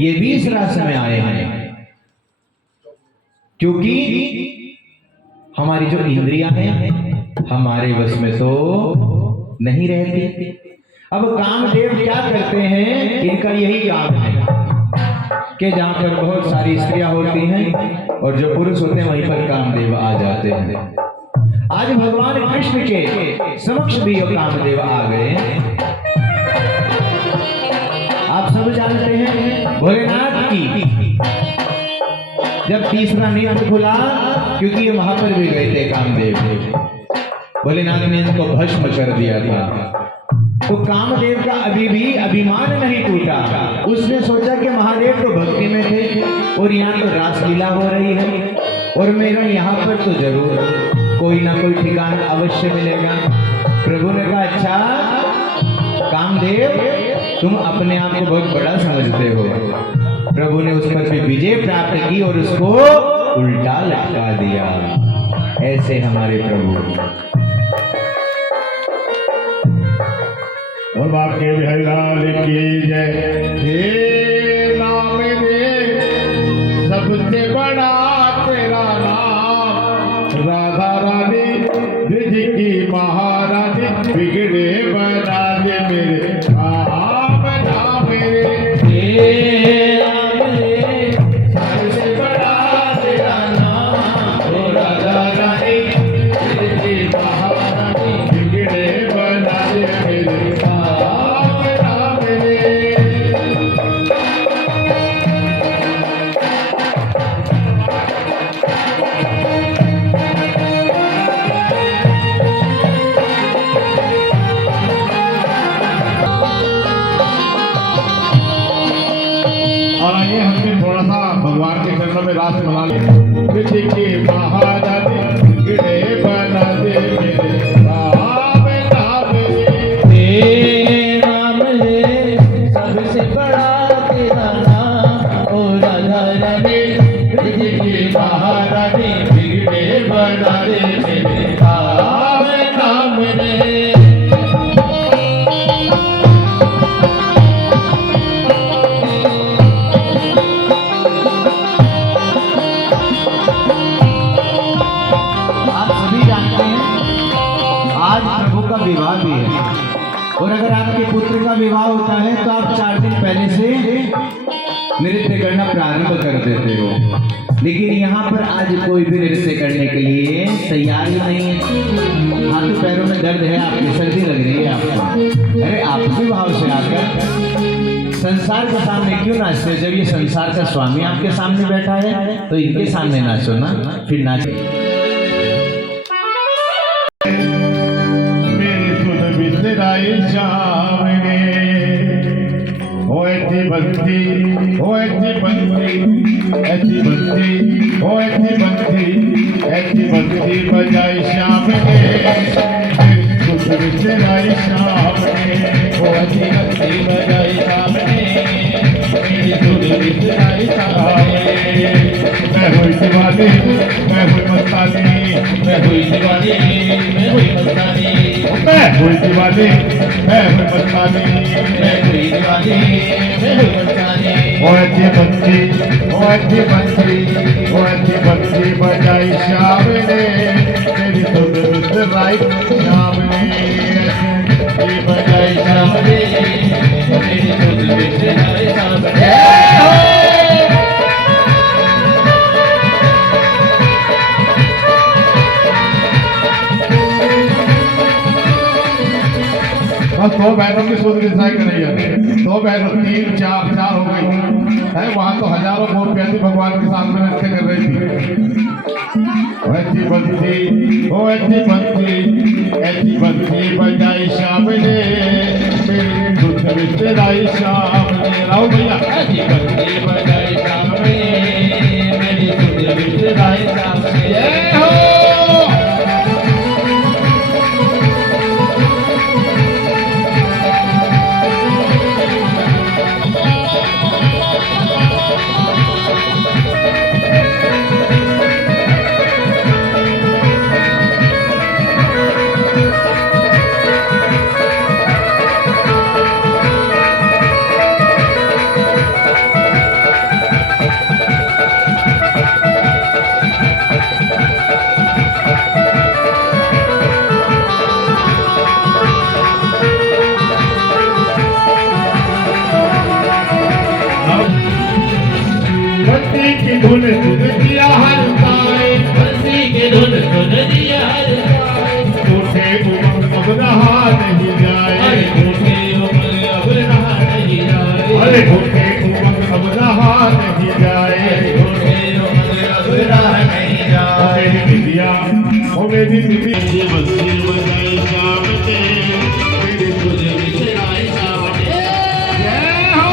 ये भी इस रास्ते में आए हैं, क्योंकि हमारी जो इंद्रियां हैं हमारे वश में तो नहीं रहती। अब कामदेव क्या करते हैं, इनका यही काम है कि जहां पर बहुत सारी स्त्रियां होती हैं और जो पुरुष होते हैं वहीं पर कामदेव आ जाते हैं। आज भगवान कृष्ण के समक्ष भी ये कामदेव आ गए। आप सब जानते हैं भोलेनाथ की जब तीसरा नेत्र खुला, क्योंकि ये वहां पर भी गए थे कामदेव, भोलेनाथ ने इनको भस्म कर दिया था। तो कामदेव का अभी भी अभिमान नहीं टूटा। उसने सोचा कि महादेव तो भक्ति में थे और यहाँ तो रासलीला हो रही है और मेरा यहाँ पर तो जरूर कोई ना कोई ठिकाना अवश्य मिलेगा। प्रभु ने कहा अच्छा कामदेव तुम अपने आप को बहुत बड़ा समझते हो। प्रभु ने उस पर भी विजय प्राप्त की और उसको उल्टा लटका दिया। ऐसे हमारे प्रभु। और बाप के बिहारी लाल की जय। हे नाम रे सबसे बड़ा तेरा नाम, राधा रानी ब्रिज की महारानी, बिगड़े बना दे मेरे नाम नाम रे। हे नाम रे सबसे बड़ा तेरा नाम, राधा रानी ब्रिज की महारानी, बिगड़े बना दे मेरे समय रास मना ले विधि की महारानी बिगड़े बना दे मेरे नाम नाम नाम रे सबसे बड़ा तेरा नाम ओ राधा रानी विधि की महारानी बिगड़े बना दे मेरे नाम नाम रे आप सभी जानते हैं आज प्रभु का विवाह भी है और अगर आपके पुत्र का विवाह होता है तो आप 4 दिन पहले से नृत्य करना प्रारंभ कर देते हो, लेकिन यहाँ पर आज कोई भी नृत्य करने के लिए तैयार ही नहीं है। हाथों पैरों में दर्द है, आपकी सर्दी लग रही है आपको। अरे आपके भाव से आकर संसार के सामने क्यों नाचते हो? जब ये संसार का स्वामी आपके सामने बैठा है तो इनके सामने नाचो ना, फिर नाचो। मेरी सुध बिसराई शाम ने ओ ऐसी बंसी ओ ऐसी बंसी ऐसी बंसी ओ ऐसी बंसी ऐसी बंसी बजाई शाम ने मेरी सुध बिसराई शाम ने ओ ऐसी बंसी बजाई शाम ने मेरी सुध बिसराई शाम ने मैं हुई दीवानी मैं हुई मस्तानी मैं हुई दीवानी मैं हुई मस्तानी मैं हुई दीवानी मैं हुई मस्तानी मैं हुई दीवानी मैं हुई मस्तानी ओ ऐसी बंसी बजाई शाम ने मेरी सुध बिसराई शाम ने ऐसी बजाई शाम ने मेरी सुध बिसराई शाम ने बस 2 बहनों की सुध विसाई करी है, 2 बहनों 3 4 हो गई है। वहां तो हजारों मोर प्यासी भगवान के सामने नृत्य कर रही थी। ऐसी बंसी बजाई शाम ने मेरी सुध बिसराई शाम ने राव भैया ऐसी बंसी बजाई शाम ने मेरी सुध बिसराई शाम ने हो धुन सुन दिया हर ताए बंसी के धुन सुन दिया हर ताए झूठे उमंग अब रहा नहीं जाए झूठे उमंग अब रहा नहीं जाए अरे झूठे उमंग अब रहा नहीं जाए झूठे उमंग अब रहा नहीं जाए मेरी बिटिया ओ मेरी बिटिया बंसी बजाई शाम ने मेरी सुध बिसराई शाम ने जय हो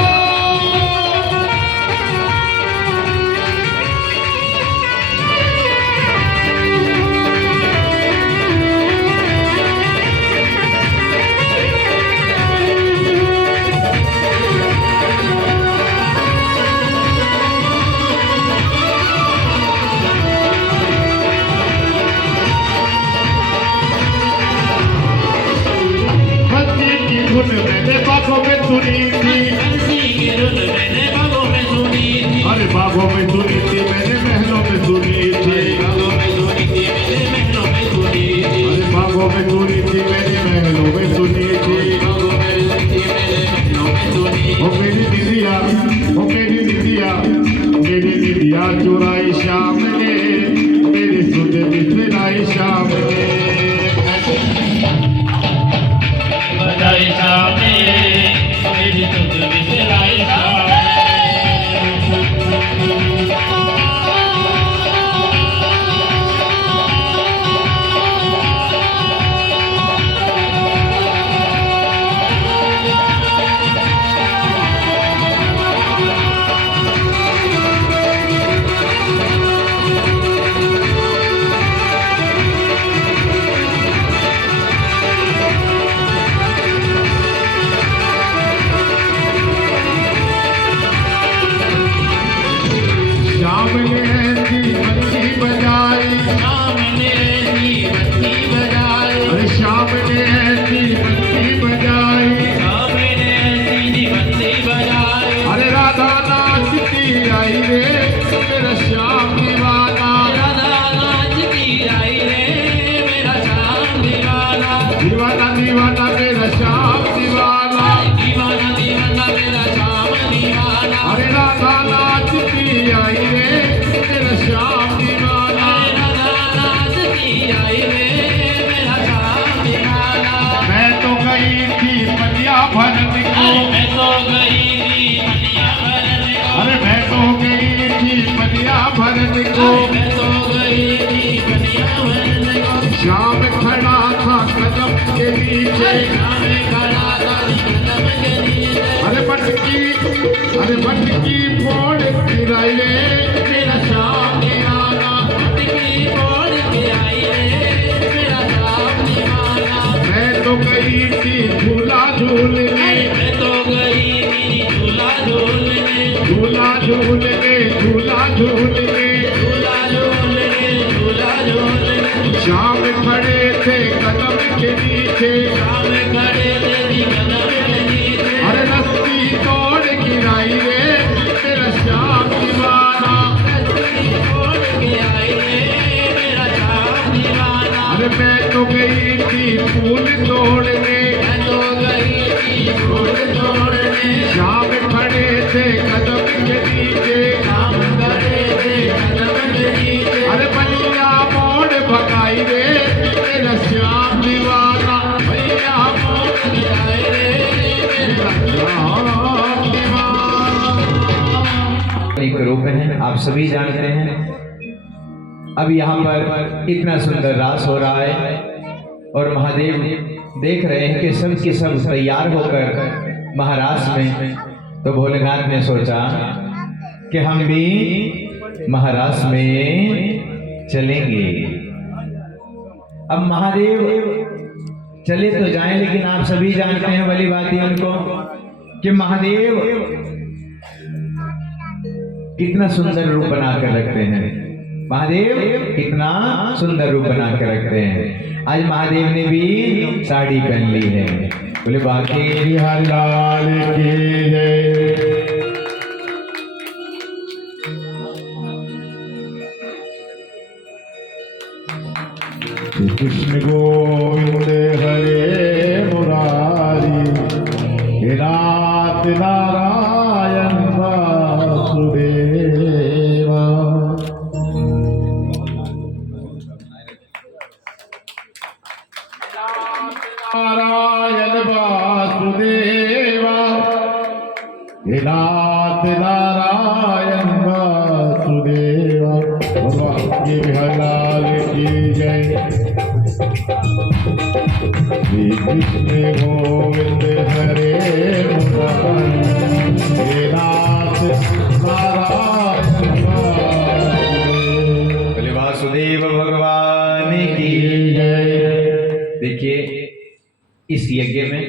धुन मैंने बागों में सुनी थी बंसी की धुन मैंने बागों में सुनी थी अरे बागों में सुनी थी मैंने महलों में सुनी थी बागों में सुनी थी मैंने महलों में सुनी थी अरे बागों में सुनी थी मैंने महलों में सुनी थी बागों में सुनी थी मैंने महलों में सुनी ओ मेरी दीदिया चुराई शाम ने मेरी सुध बिसराई शाम ने बजाई शाम ने मेरी सुध दीवाना मेरा श्याम दीवाना, दीवाना दीवाना मेरा श्याम दीवाना, अरे राधा नाचती आई रे मेरा श्याम दीवाना, राधा नाचती आई रे मेरा श्याम दीवाना। मैं तो गई थी पनिया भरने को, मैं तो गई थी पनिया भरने को, अरे मैं तो गई थी पनिया भरने को, मैं तो गई थी पनिया भरने को। श्याम खड़ा था कदम के नीचे, श्याम खड़ा था कदम के नीचे, अरे मटकी फोड़ गिराई रे मेरा श्याम दीवाना, मटकी फोड़ के आई रे मेरा श्याम दीवाना। मैं तो गई थी झूला झूलने, मैं तो गई थी झूला झूलने, झूला झूलने, झूला झूलने, झूला झूलने, झूला झूलने। श्याम खड़े थे कदम के नीचे, श्याम खड़े थे कदम के नीचे, अरे रस्सी तोड़ गिराई रे मेरा श्याम दीवाना, रस्सी तोड़ के आई रे मेरा श्याम दीवाना। अरे मैं तो गई थी फूल तोड़ने, मैं तो गई थी फूल तोड़ने, श्याम खड़े थे कदम के नीचे, श्याम खड़े थे कदम के नीचे, अरे बलिया मोड़ भगाई रे मेरा श्याम दीवाना, भैया मोड़ के आई रे मेरा श्याम दीवाना। एक रूप है, आप सभी जानते हैं। अब यहाँ पर इतना सुंदर रास हो रहा है और महादेव देख रहे हैं कि सब के सब तैयार होकर महाराष्ट्र में। तो भोलेनाथ ने सोचा कि हम भी महाराष्ट्र में चलेंगे। अब महादेव चले तो जाएं, लेकिन आप सभी जानते हैं वाली बात है उनको कि महादेव कितना सुंदर रूप बना कर रखते हैं। महादेव कितना सुंदर रूप बना कर रखते हैं। आज महादेव ने भी साड़ी पहन ली है। बोले बाकी बिहार लाल की जय। कृष्ण गोविंद हरे मुरारी, हे नाथ नारायण वासुदेवा। नारायण वासुदेवा, हे नाथ नारायण वासुदेवा। भगवान की बिहार की जय। श्री कृष्ण गोविंद हरे मुरारी, हे नाथ नारायण वासुदेवा। बोले वासुदेव भगवान की जय। देखिए इस यज्ञ में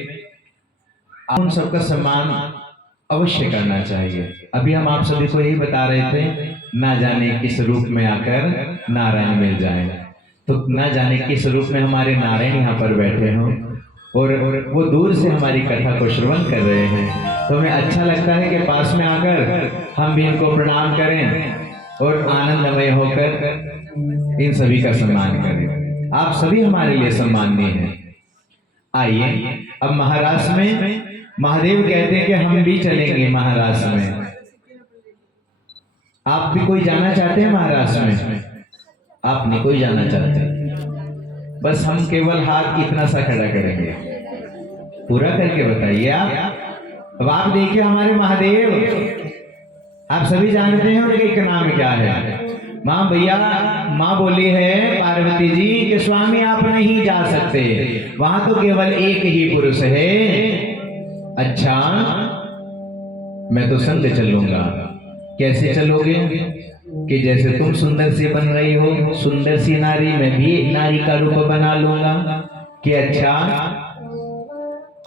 आप उन सबका सम्मान अवश्य करना चाहिए। अभी हम आप सभी को यही बता रहे थे, ना जाने किस रूप में आकर नारायण मिल जाए। तो ना जाने किस रूप में हमारे नारायण यहाँ पर बैठे हों और वो दूर से हमारी कथा को श्रवण कर रहे हैं। तो हमें अच्छा लगता है कि पास में आकर हम भी इनको प्रणाम करें और आनंदमय होकर इन सभी का सम्मान करें। आप सभी हमारे लिए सम्माननीय हैं। आइए अब महाराष्ट्र में महादेव कहते हैं कि हम भी चलेंगे महाराष्ट्र में। आप भी कोई जाना चाहते हैं महाराष्ट्र में? आप नहीं कोई जाना चाहते, बस हम केवल हाथ इतना सा खड़ा करेंगे। पूरा करके बताइए आप। अब आप देखिए हमारे महादेव, आप सभी जानते हैं उनके नाम क्या है? माँ भैया, माँ बोली है पार्वती जी कि स्वामी आप नहीं जा सकते, वहां तो केवल एक ही पुरुष है। अच्छा, मैं तो संग चलूंगा। कैसे चलोगे? कि जैसे तुम सुंदर सी बन रही हो, सुंदर सी नारी, मैं भी एक नारी का रूप बना लूंगा। कि अच्छा,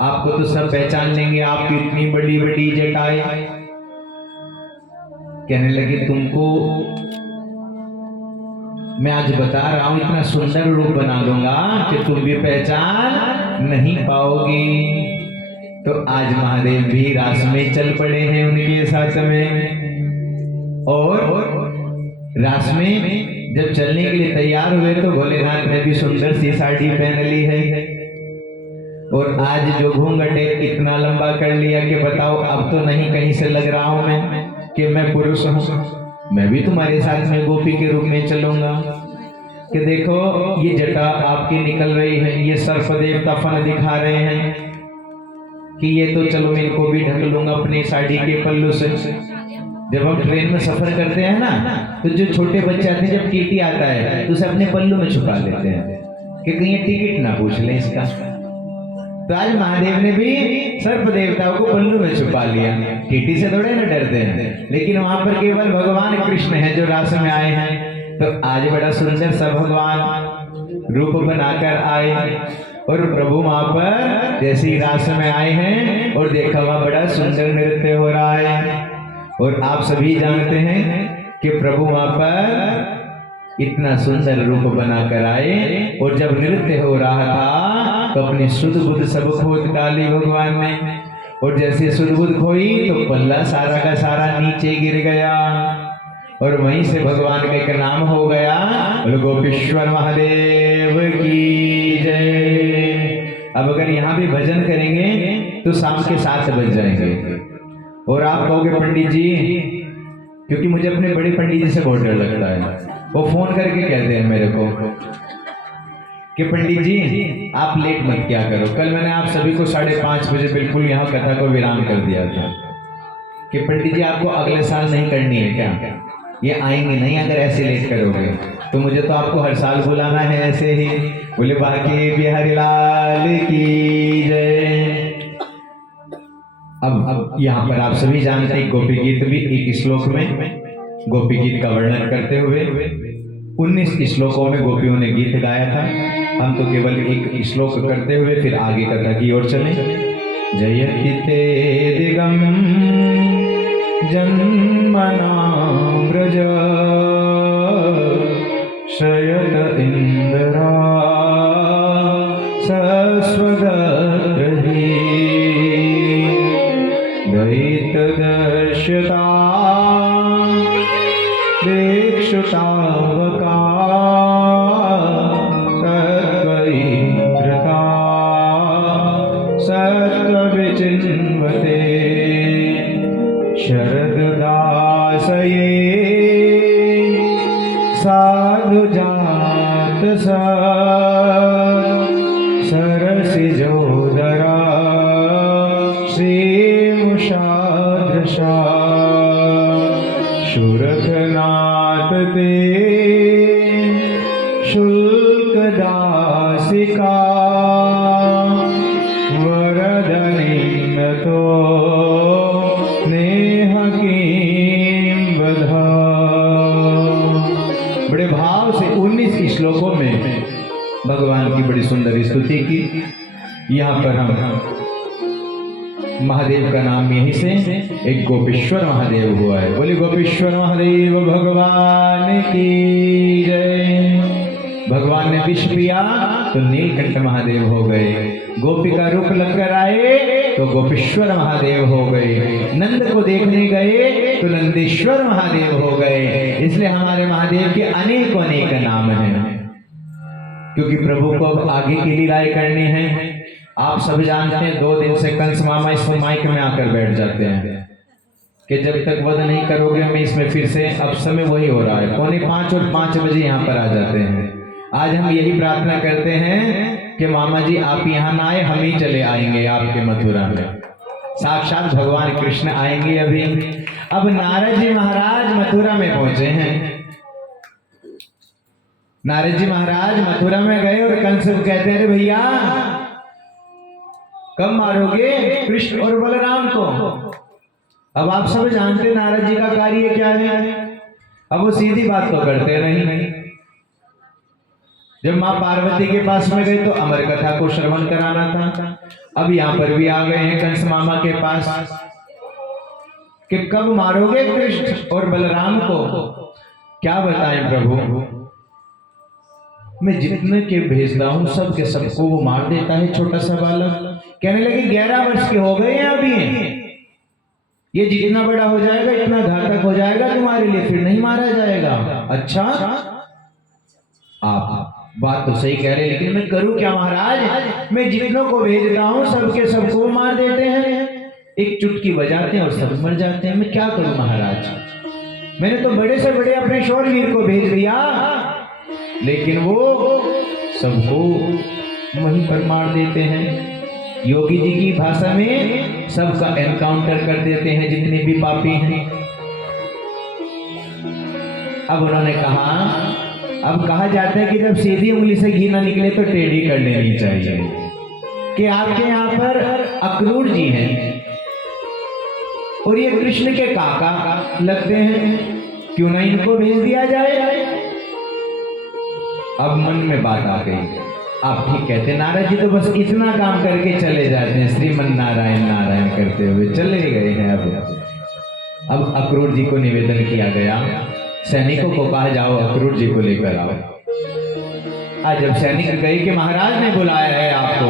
आपको तो सब पहचान लेंगे, आपकी इतनी बड़ी बड़ी जटाएं। कहने लगे तुमको मैं आज बता रहा हूं, इतना सुंदर रूप बना दूंगा कि तुम भी पहचान नहीं पाओगी। तो आज महादेव भी रास में चल पड़े हैं उनके साथ में। और रास में जब चलने के लिए तैयार हुए तो भोलेनाथ ने भी सुंदर सी साड़ी पहन ली है और आज जो घूंघट इतना लंबा कर लिया कि बताओ अब तो नहीं कहीं से लग रहा हूं मैं कि मैं पुरुष हूं, मैं भी तुम्हारे साथ में गोपी के रूप में चलूंगा। कि देखो ये जटा आपकी निकल रही है, ये सर्प देवता फन दिखा रहे हैं कि ये तो चलो मैं इनको भी ढक लूंगा अपनी साड़ी के पल्लू से। जब हम ट्रेन में सफर करते हैं ना, तो जो छोटे बच्चे आते हैं, जब टीटी आता है तो उसे अपने पल्लू में छुपा लेते हैं कि कहीं टिकट ना पूछ ले इसका। तो आज महादेव ने भी सर्प देवताओं को पल्लू में छुपा लिया। टीटी से थोड़े ना डरते हैं, लेकिन वहां पर केवल भगवान कृष्ण है जो रास में आए हैं। तो आज बड़ा सुंदर सा भगवान रूप बनाकर आए और प्रभु वहां पर जैसे ही रास में आए हैं और देखा वहां बड़ा सुंदर नृत्य हो रहा है। और आप सभी जानते हैं कि प्रभु वहां पर इतना सुंदर रूप बनाकर आए और जब नृत्य हो रहा था तो अपनी सुध बुध सब खोद डाली भगवान ने। और जैसे सुध बुध खोई तो पल्ला सारा का सारा नीचे गिर गया और वहीं से भगवान का एक नाम हो गया, गोपेश्वर महादेव की जय। अब अगर यहाँ भी भजन करेंगे तो शाम के 7 बज जाएंगे। और आप कहोगे पंडित जी, क्योंकि मुझे अपने बड़े पंडित जी से बहुत डर लगता है, वो फोन करके कहते हैं मेरे को कि पंडित जी आप लेट मत क्या करो। कल मैंने आप सभी को 5:30 बजे बिल्कुल यहाँ कथा को विराम कर दिया था कि पंडित जी आपको अगले साल नहीं करनी है क्या, ये आएंगे नहीं अगर ऐसे लेट करोगे तो मुझे तो आपको हर साल बुलाना है ऐसे ही। बोले बाकी बिहारी लाल की जय। अब यहाँ पर आप सभी जानते हैं गोपी गीत भी एक श्लोक में गोपी गीत का वर्णन करते हुए 19 श्लोकों में गोपियों ने गीत गाया था। हम तो केवल एक श्लोक करते हुए फिर आगे कथा की ओर चले। जयति ते दिगम जन्मना व्रज शयत इंद्रा सस्वदग्रही दैत दश्यता देक्षुतावका सत्वैत्रता सत्वविचिन्वते शरददासये साधुजात सरसिजोदरा श्रीमुषादृशा शुरखनाथ ते शुल्कदासिका वरदनिन्नतो नेह किं वधा। बड़े भाव से 19 श्लोकों में भगवान की बड़ी सुंदर स्तुति की। यहाँ पर हम महादेव का नाम यहीं से एक गोपेश्वर महादेव हुआ है। बोले गोपेश्वर महादेव भगवान की जय। भगवान ने विष पिया तो नीलकंठ महादेव हो गए, गोपी का रूप लगकर आए तो गोपेश्वर महादेव हो गए, नंद को देखने गए तो नंदेश्वर महादेव हो गए। इसलिए हमारे महादेव के अनेकों अनेक नाम हैं, क्योंकि प्रभु को अब आगे की लीलाएं करनी है। आप सब जानते हैं 2 दिन से कंस मामा इस माइक में आकर बैठ जाते हैं कि जब तक वध नहीं करोगे मैं इसमें फिर से, अब समय वही हो रहा है 4:45 और 5 बजे यहाँ पर आ जाते हैं। आज हम यही प्रार्थना करते हैं कि मामा जी आप यहाँ ना आए, हम ही चले आएंगे आपके मथुरा में। साक्षात भगवान कृष्ण आएंगे अभी। अब नारद जी महाराज मथुरा में पहुंचे हैं। नारद जी महाराज मथुरा में गए और कंस कहते हैं भैया कब मारोगे कृष्ण और बलराम को। अब आप सब जानते नारद जी का कार्य क्या है। अब वो सीधी बात तो करते नहीं। जब माँ पार्वती के पास में गए तो अमर कथा को श्रवण कराना था। अब यहाँ पर भी आ गए हैं कंस मामा के पास कि कब मारोगे कृष्ण और बलराम को। क्या बताएं प्रभु, मैं जितने के भेजता हूं सब के सबको वो मार देता है। छोटा सा बालक कहने लगे 11 वर्ष के हो गए हैं अभी, ये जितना बड़ा हो जाएगा इतना घातक हो जाएगा तुम्हारे लिए, फिर नहीं मारा जाएगा। अच्छा आप बात तो सही कह रहे, लेकिन मैं करूं क्या महाराज? मैं जितनों को भेजता हूं सबके सबको मार देते हैं, एक चुटकी बजाते हैं और सब मर जाते हैं। मैं क्या करूं महाराज? मैंने तो बड़े से बड़े अपने शौरवीर को भेज दिया, लेकिन वो सबको वहीं पर मार देते हैं। योगी जी की भाषा में सबका एनकाउंटर कर देते हैं जितने भी पापी हैं। अब उन्होंने कहा, अब कहा जाता है कि जब सीधी उंगली से घी ना निकले तो टेढ़ी कर लेनी चाहिए, कि आपके यहाँ पर अक्रूर जी हैं और ये कृष्ण के काका लगते हैं, क्यों ना इनको भेज दिया जाए? अब मन में बात आ गई, आप ठीक कहते, नारद जी तो बस इतना काम करके चले जाते हैं, श्रीमन नारायण नारायण करते हुए चले गए हैं। अब अक्रूर जी को निवेदन किया गया, सैनिकों को कहा जाओ अक्रूर जी को लेकर आओ। आज जब सैनिक गए कि महाराज ने बुलाया है आपको,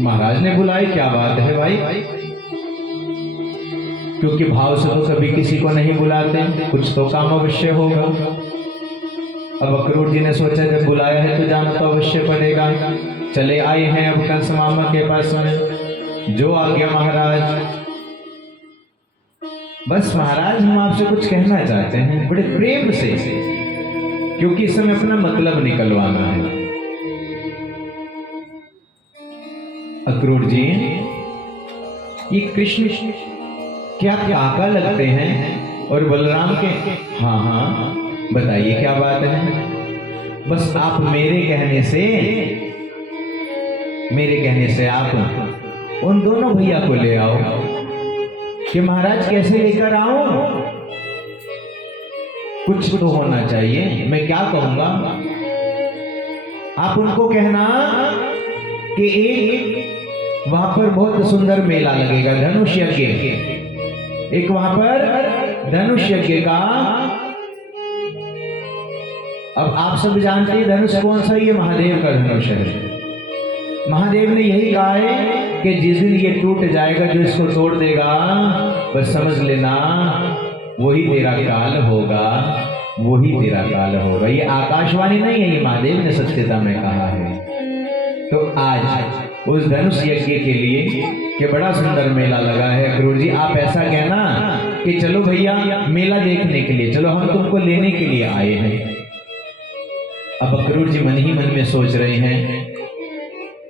महाराज ने बुलाया, क्या बात है भाई? क्योंकि भाव से तो कभी किसी को नहीं बुलाते, कुछ तो काम अवश्य होगा। अब अक्रूर जी ने सोचा जब बुलाया है तो जाना तो अवश्य पड़ेगा। चले आए हैं अब कंस मामा के पास में, जो आ गया महाराज। बस महाराज हम आपसे कुछ कहना चाहते हैं बड़े प्रेम से, क्योंकि इस समय अपना मतलब निकलवाना है। अक्रूर जी, ये कृष्ण क्या काका लगते हैं और बलराम के? हाँ हाँ बताइए क्या बात है? बस आप मेरे कहने से आप उन दोनों भैया को ले आओ। कि महाराज कैसे लेकर आऊं? कुछ तो होना चाहिए, मैं क्या कहूंगा? आप उनको कहना कि एक वहां पर बहुत सुंदर मेला लगेगा धनुष यज्ञ, एक वहां पर धनुष यज्ञ का। अब आप सब जानते हैं धनुष कौन सा? ये महादेव का धनुष है। महादेव ने यही कहा है कि जिस दिन ये टूट जाएगा, जो इसको तोड़ देगा, बस समझ लेना वही तेरा काल होगा, वही तेरा काल होगा। ये आकाशवाणी नहीं है, ये महादेव ने सत्यता में कहा है। तो आज उस धनुष यज्ञ के लिए कि बड़ा सुंदर मेला लगा है, अक्रूर जी आप ऐसा कहना कि चलो भैया मेला देखने के लिए चलो, हम तुमको लेने के लिए आए हैं। अब अक्रूर जी मन ही मन में सोच रहे हैं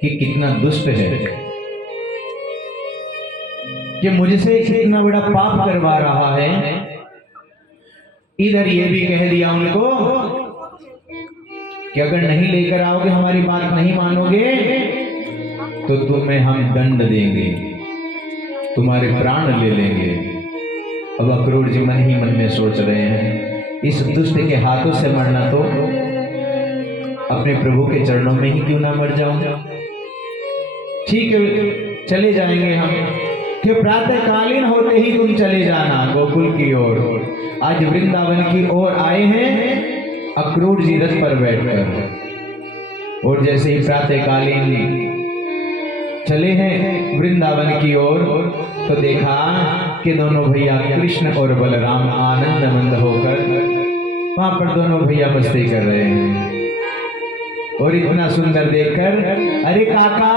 कि कितना दुष्ट है कि मुझसे कितना बड़ा पाप करवा रहा है। इधर ये भी कह दिया उनको कि अगर नहीं लेकर आओगे, हमारी बात नहीं मानोगे, तो तुम्हें हम दंड देंगे, तुम्हारे प्राण ले लेंगे। अब अक्रूर जी मन ही मन में सोच रहे हैं इस दुष्ट के हाथों से मरना तो अपने प्रभु के चरणों में ही क्यों ना मर जाऊं। ठीक है चले जाएंगे हम, कि प्रातःकालीन होते ही तुम चले जाना गोकुल की ओर। आज वृंदावन की ओर आए हैं अक्रूर जी रथ पर बैठकर, और जैसे ही प्रातःकालीन चले हैं वृंदावन की ओर, तो देखा कि दोनों भैया कृष्ण और बलराम आनंद मंद होकर वहां पर दोनों भैया मस्ती कर रहे हैं। और इतना सुंदर देखकर, अरे काका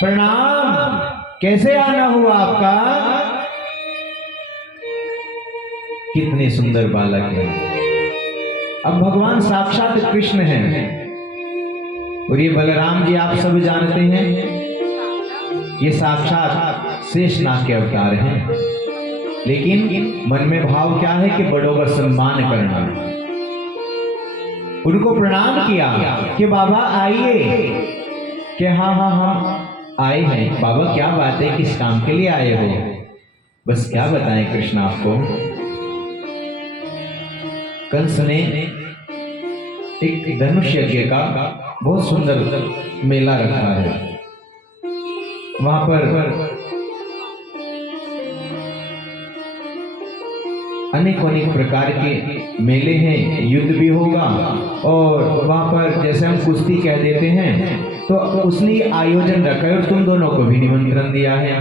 प्रणाम, कैसे आना हुआ आपका? कितने सुंदर बालक हैं। अब भगवान साक्षात कृष्ण हैं, और ये बलराम जी आप सब जानते हैं ये साक्षात शेषनाग के अवतार हैं। लेकिन मन में भाव क्या है कि बड़ों का सम्मान करना। उनको प्रणाम किया कि बाबा आइए, कि हाँ हाँ हम आए हैं। बाबा क्या बात है, किस काम के लिए आए हो? बस क्या बताएं कृष्ण आपको, कंस ने एक धनुष यज्ञ का बहुत सुंदर मेला रखा है। वहां पर अनेक अनेक प्रकार के मेले हैं, युद्ध भी होगा, और वहां पर जैसे हम कुश्ती कह देते हैं, तो उसने आयोजन रखा है। और तुम दोनों को भी निमंत्रण दिया है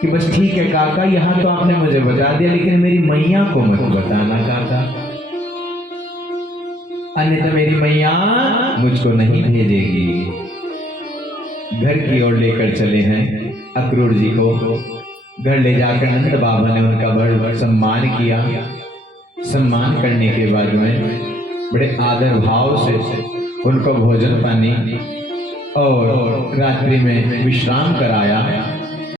कि बस ठीक है काका, यहाँ तो आपने मुझे बता दिया, लेकिन मेरी मैया को मत बताना काका। अन्यथा मेरी मैया मुझको नहीं भेजेगी। घर की ओर लेकर चले हैं अक्रूर जी को। घर ले जाकर नंद बाबा ने उनका बड़ा सम्मान किया। सम्मान करने के बाद में बड़े आदर भाव से उनको भोजन पानी और रात्रि में विश्राम कराया।